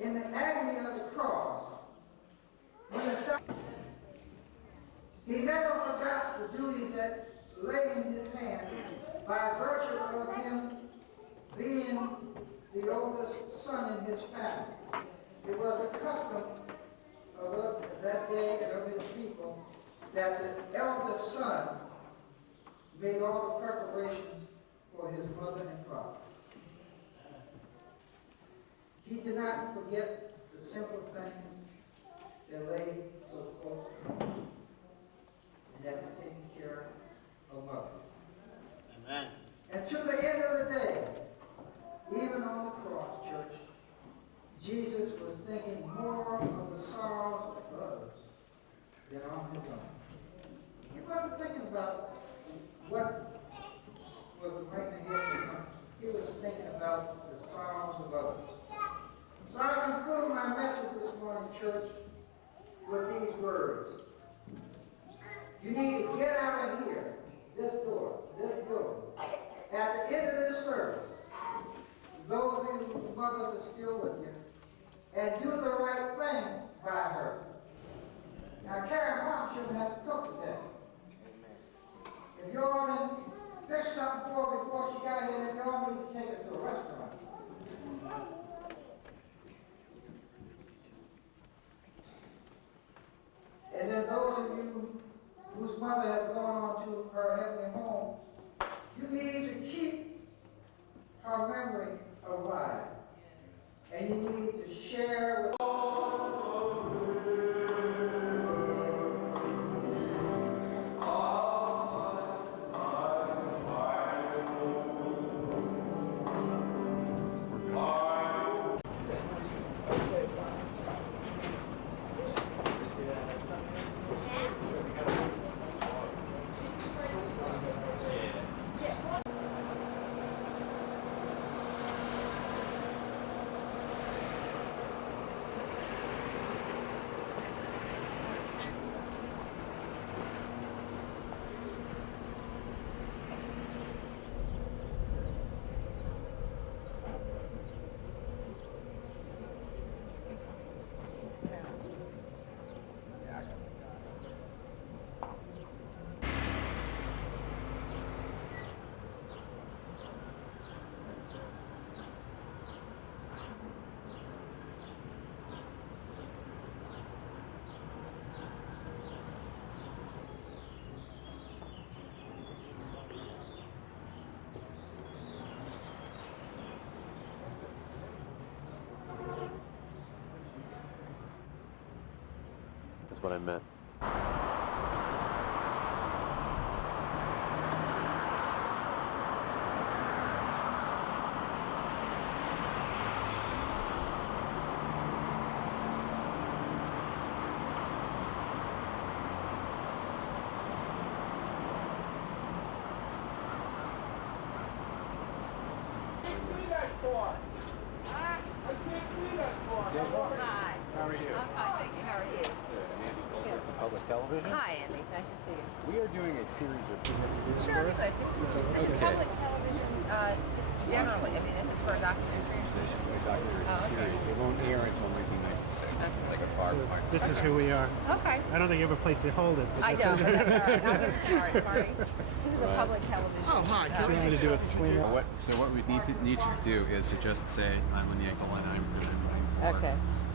in the agony of the cross, when he never forgot the duties that lay in his hand by virtue of him being the oldest son in his family. It was the custom of that day and of his people that the eldest son made all the preparations for his mother and father. He did not forget the simple things that lay so close to him, and that's taking care of mother. Amen. And to the end of the day, even on the cross, church, Jesus was thinking more of the sorrows of others than on his own. He wasn't thinking about what was right ahead for him. He was thinking about the sorrows of others. So I conclude my message this morning, church, with these words. You need to get out of here, this door, this building, at the end of this service, those of you whose mothers are still with you, and do the right thing by her. Now, Karen's mom shouldn't have to cook today. If you all didn't fix something for her before she got here, then you all need to take her to a restaurant. And then those of you whose mother has gone on to her heavenly home, you need to keep her memory alive. And you need to share with That's what I meant. How are you? I'm fine, thank you. How are you? Andy Colbert from Public Television. Hi, Andy. Nice to see you. We are doing a series of interviews Sure, for us. This is public television, just generally. I mean, this is for a documentary. Series. It won't air until 1996. It's like a far part. This is who we are. Okay. I don't think you have a place to hold it. I don't, but that's all right. I'll give it to Marty. Marty, this is a public television. Oh, hi. Can we just do a swing? So what we need you to do is to just say, I'm on the ankle and I'm running for. Okay.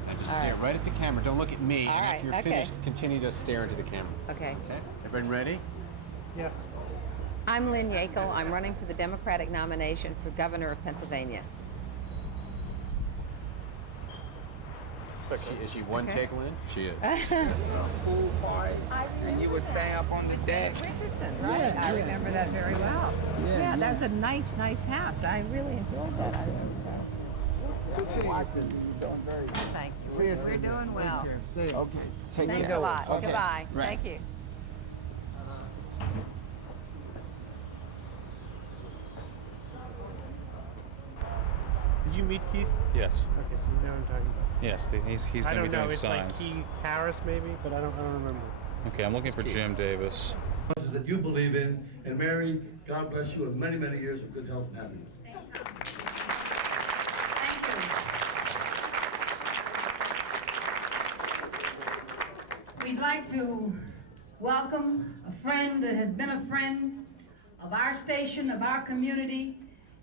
And just All stare right. right at the camera. Don't look at me. All and right, after you're okay. finished, continue to stare into the camera. Okay. Okay? Everyone ready? Yes. I'm Lynn Yackel. I'm running for the Democratic nomination for governor of Pennsylvania. Is she one Okay. take, Lynn? She is. Pool party, and you would stay up on the deck. Richardson, right? I remember that very well. Yeah, that's a nice house. I really enjoyed that. Good seeing you. Doing very good. Thank you. We're doing well. Okay. Thanks a lot. Okay. Goodbye. Right. Thank you. Did you meet Keith? Yes. Okay, so you know what I'm talking about. Yes, he's I going to don't be know. doing It's signs. like Keith Harris, maybe, but I don't remember. Okay, I'm looking for Jim Davis. That you believe in, and Mary, God bless you with many, many years of good health and happiness. We'd like to welcome a friend that has been a friend of our station, of our community,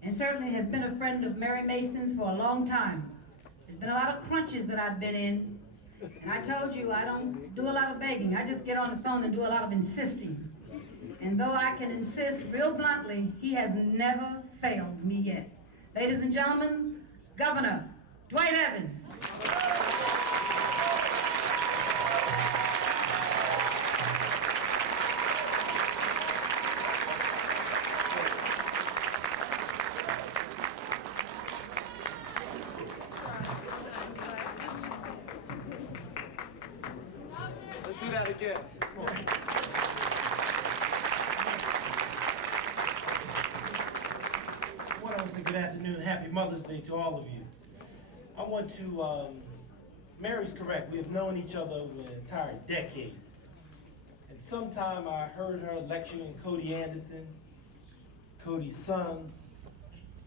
and certainly has been a friend of Mary Mason's for a long time. There's been a lot of crunches that I've been in, And I told you I don't do a lot of begging. I just get on the phone and do a lot of insisting. And though I can insist real bluntly, he has never failed me yet. Ladies and gentlemen, Governor Dwight Evans. Let's do that again. Come on. Well, I want to say good afternoon and happy Mother's Day to all of you. I want to, Mary's correct, we have known each other over an entire decade. And sometime I heard her lecturing Cody Anderson, Cody's sons,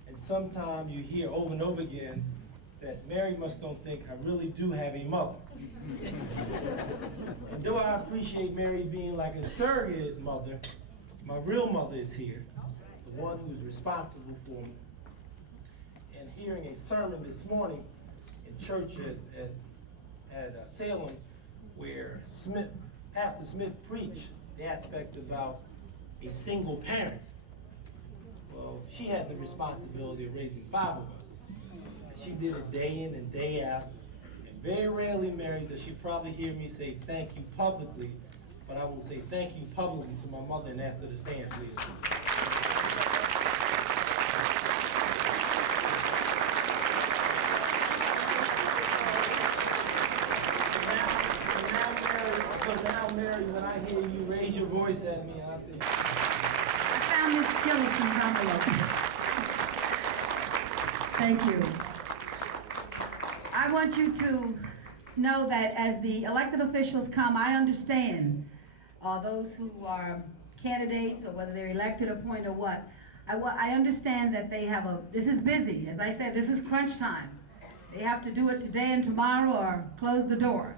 and sometime you hear over and over again that Mary must don't think I really do have a mother. And though I appreciate Mary being like a surrogate mother, my real mother is here, the one who's responsible for me. And hearing a sermon this morning in church at Salem, where Pastor Smith preached the aspect about a single parent. Well, she had the responsibility of raising 5 of us. She did it day in and day out. And very rarely, Mary, does she probably hear me say thank you publicly, but I will say thank you publicly to my mother and ask her to stand, please. So now, Mary, when I hear you raise your voice at me, I say, I found this skeleton envelope. Thank you. I want you to know that as the elected officials come, I understand those who are candidates or whether they're elected, appointed, or what. I understand that they have this is busy. As I said, this is crunch time. They have to do it today and tomorrow or close the door.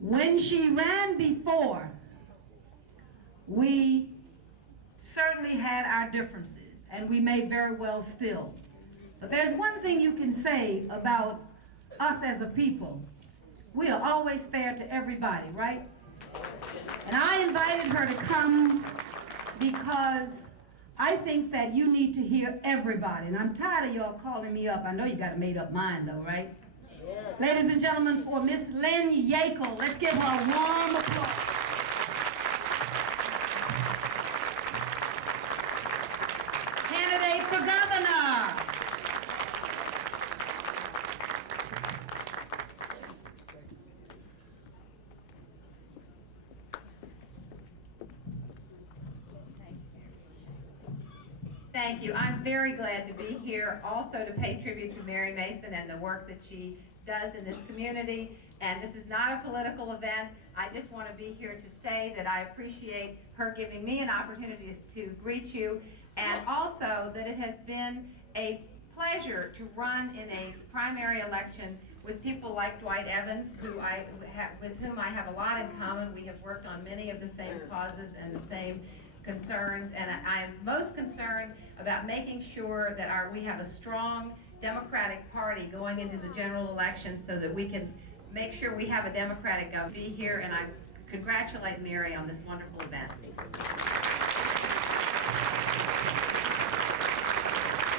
When she ran before, we certainly had our differences, and we may very well still. But there's one thing you can say about us as a people. We are always fair to everybody, right? And I invited her to come because I think that you need to hear everybody. And I'm tired of y'all calling me up. I know you got a made-up mind, though, right? Ladies and gentlemen, for Miss Lynn Yackel, let's give her a warm applause. Candidate for governor. Thank you. I'm very glad to be here also to pay tribute to Mary Mason and the work that she does in this community. And this is not a political event. I just want to be here to say that I appreciate her giving me an opportunity to greet you, and also that it has been a pleasure to run in a primary election with people like Dwight Evans, with whom I have a lot in common. We have worked on many of the same causes and the same concerns, and I'm most concerned about making sure that we have a strong Democratic Party going into the general election so that we can make sure we have a Democratic governor. Be here, and I congratulate Mary on this wonderful event.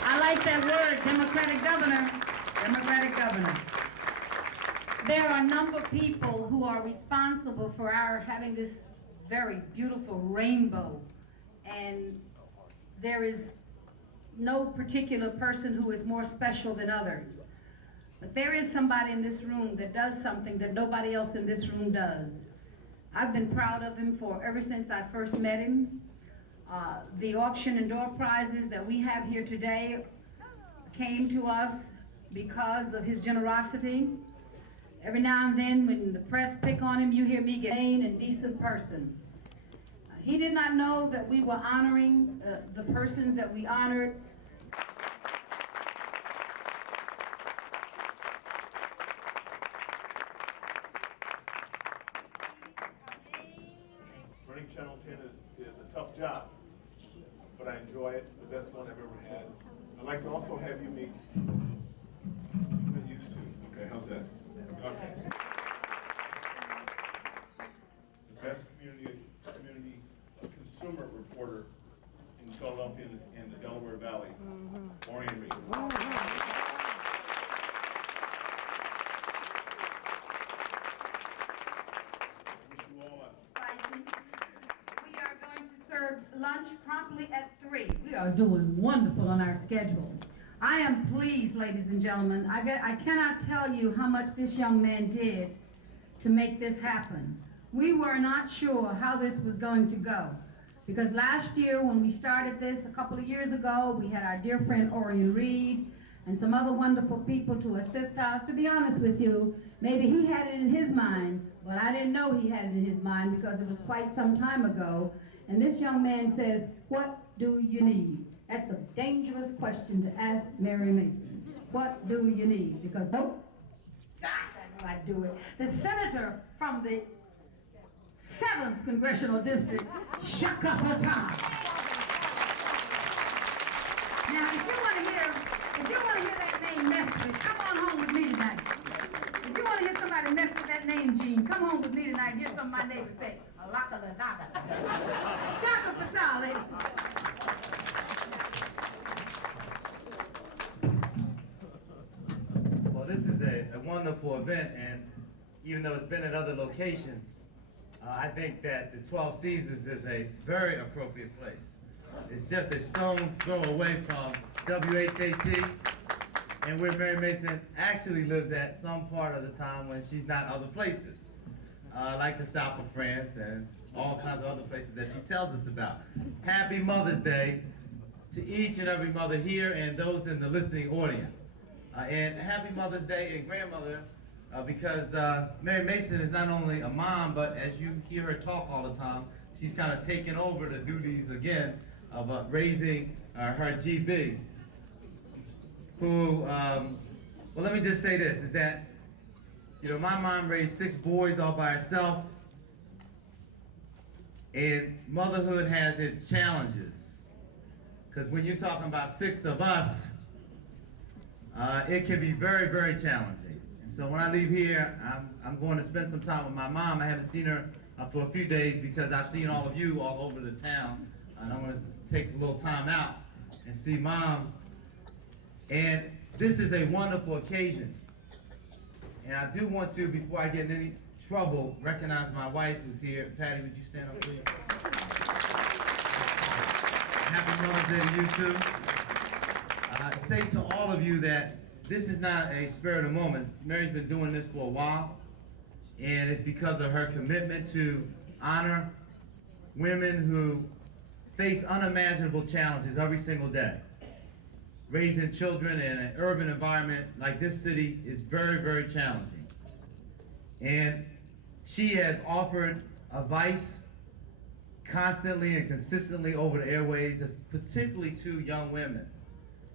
I like that word, Democratic governor. Democratic governor. There are a number of people who are responsible for our having this very beautiful rainbow, and there is no particular person who is more special than others. But there is somebody in this room that does something that nobody else in this room does. I've been proud of him ever since I first met him. The auction and door prizes that we have here today came to us because of his generosity. Every now and then when the press pick on him, you hear me get a and decent person. He did not know that we were honoring the persons that we honored. Running Channel 10 is a tough job, but I enjoy it. It's the best one I've ever had. I'd like to also have you meet. Okay, how's that? Okay. only at 3. We are doing wonderful on our schedule. I am pleased, ladies and gentlemen. I cannot tell you how much this young man did to make this happen. We were not sure how this was going to go, because last year when we started this a couple of years ago, we had our dear friend Orion Reed and some other wonderful people to assist us. To be honest with you, maybe he had it in his mind, but I didn't know he had it in his mind because it was quite some time ago. And this young man says, what do you need? That's a dangerous question to ask Mary Mason. What do you need? Because, nope, gosh, that's how I do it. The senator from the 7th Congressional District, Chaka Fattah. Now, if you want to hear that name messed with, come on home with me tonight. If you want to hear somebody mess with that name, Gene, come home with me tonight and hear some of my neighbors say, alaka-la-daka. Chaka Fattah, ladies. Well, this is a wonderful event, and even though it's been at other locations, I think that the 12 Seasons is a very appropriate place. It's just a stone's throw away from WHAT, and where Mary Mason actually lives at some part of the time when she's not other places, like the south of France and all kinds of other places that she tells us about. Happy Mother's Day to each and every mother here and those in the listening audience. And happy Mother's Day and grandmother, because Mary Mason is not only a mom, but as you hear her talk all the time, she's kind of taken over the duties again of raising her GB, who, well, let me just say this, is that, you know, my mom raised 6 boys all by herself, and motherhood has its challenges, because when you're talking about 6 of us, it can be very, very challenging. And so when I leave here, I'm going to spend some time with my mom. I haven't seen her for a few days because I've seen all of you all over the town, and I'm going to take a little time out and see Mom. And this is a wonderful occasion. And I do want to, before I get in any trouble, recognize my wife who's here. Patty, would you stand up, please? Happy Mother's Day to you, too. Say to all of you that this is not a spur of the moment. Mary's been doing this for a while, and it's because of her commitment to honor women who face unimaginable challenges every single day. Raising children in an urban environment like this city is very, very challenging. And she has offered advice constantly and consistently over the airways, particularly to young women.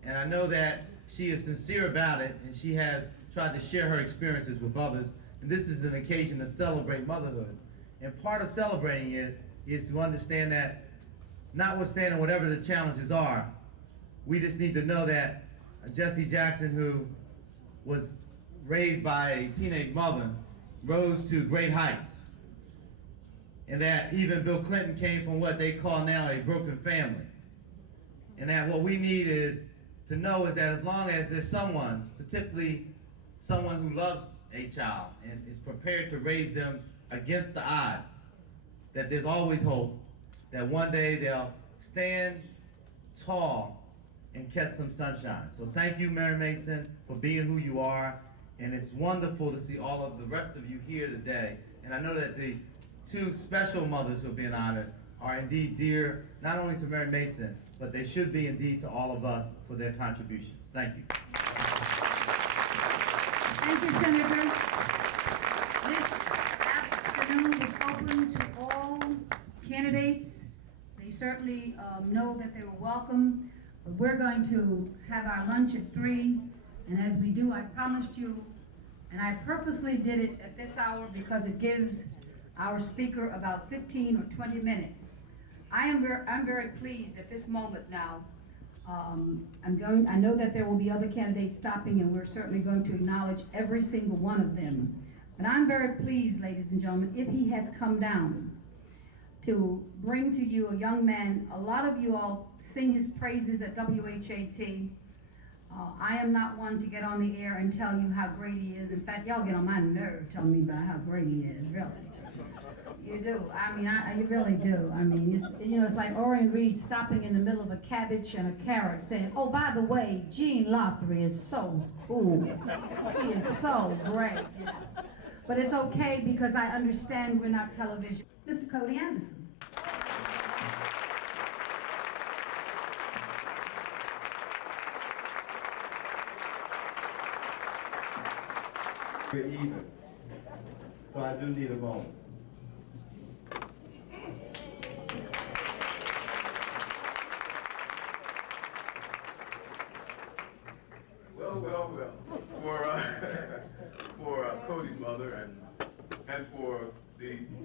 And I know that she is sincere about it, and she has tried to share her experiences with others. And this is an occasion to celebrate motherhood. And part of celebrating it is to understand that, notwithstanding whatever the challenges are, we just need to know that Jesse Jackson, who was raised by a teenage mother, rose to great heights. And that even Bill Clinton came from what they call now a broken family. And that what we need is to know is that as long as there's someone, particularly someone who loves a child and is prepared to raise them against the odds, that there's always hope, that one day they'll stand tall and catch some sunshine. So thank you, Mary Mason, for being who you are, and it's wonderful to see all of the rest of you here today. And I know that the 2 special mothers who are being honored are indeed dear, not only to Mary Mason, but they should be indeed to all of us for their contributions. Thank you. Thank you, Senator. This afternoon is open to all candidates. They certainly know that they were welcome. But we're going to have our lunch at 3, and as we do, I promised you, and I purposely did it at this hour because it gives our speaker about 15 or 20 minutes. I'm very pleased at this moment now. I know that there will be other candidates stopping, and we're certainly going to acknowledge every single one of them. But I'm very pleased, ladies and gentlemen, if he has come down to bring to you a young man. A lot of you all sing his praises at WHAT. I am not one to get on the air and tell you how great he is. In fact, y'all get on my nerve telling me about how great he is, really. You do. I mean, you really do. I mean, it's like Orion Reed stopping in the middle of a cabbage and a carrot saying, oh, by the way, Gene Lottery is so cool. He is so great. But it's okay because I understand we're not television. Mr. Cody Anderson. We're even, so I do need a moment. Well, for Cody's mother and for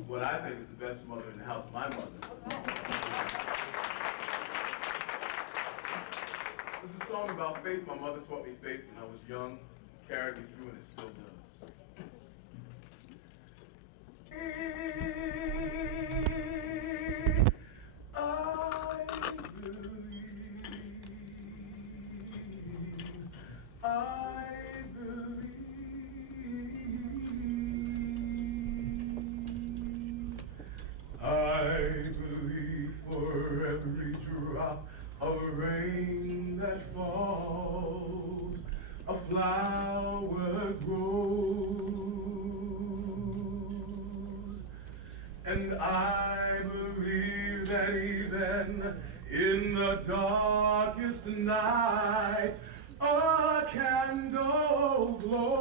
what I think is the best mother in the house, my mother. This is a song about faith. My mother taught me faith when I was young, carried me through, and it still does. I believe for every drop of rain that falls, a flower grows. And I believe that even in the darkest night, a candle glows.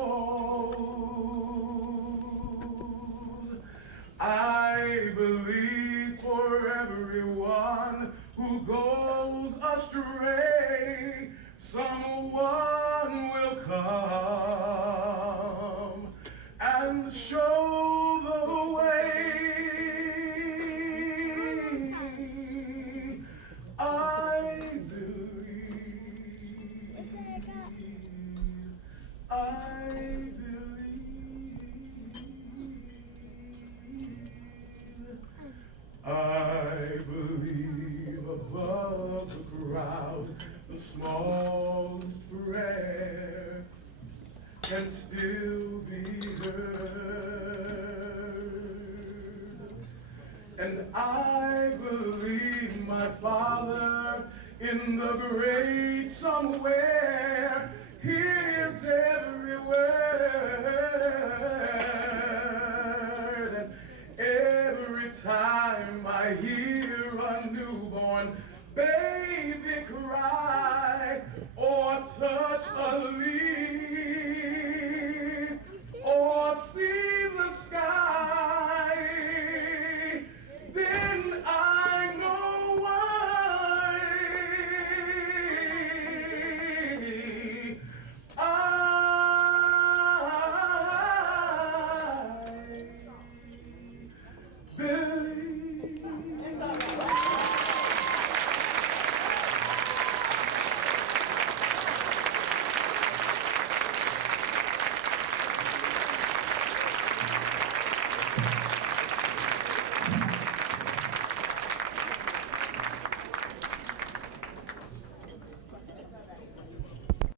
I believe for everyone who goes astray, someone will come and show the way. I believe, I believe above the crowd, the smallest prayer can still be heard. And I believe my Father in the great somewhere, He is everywhere.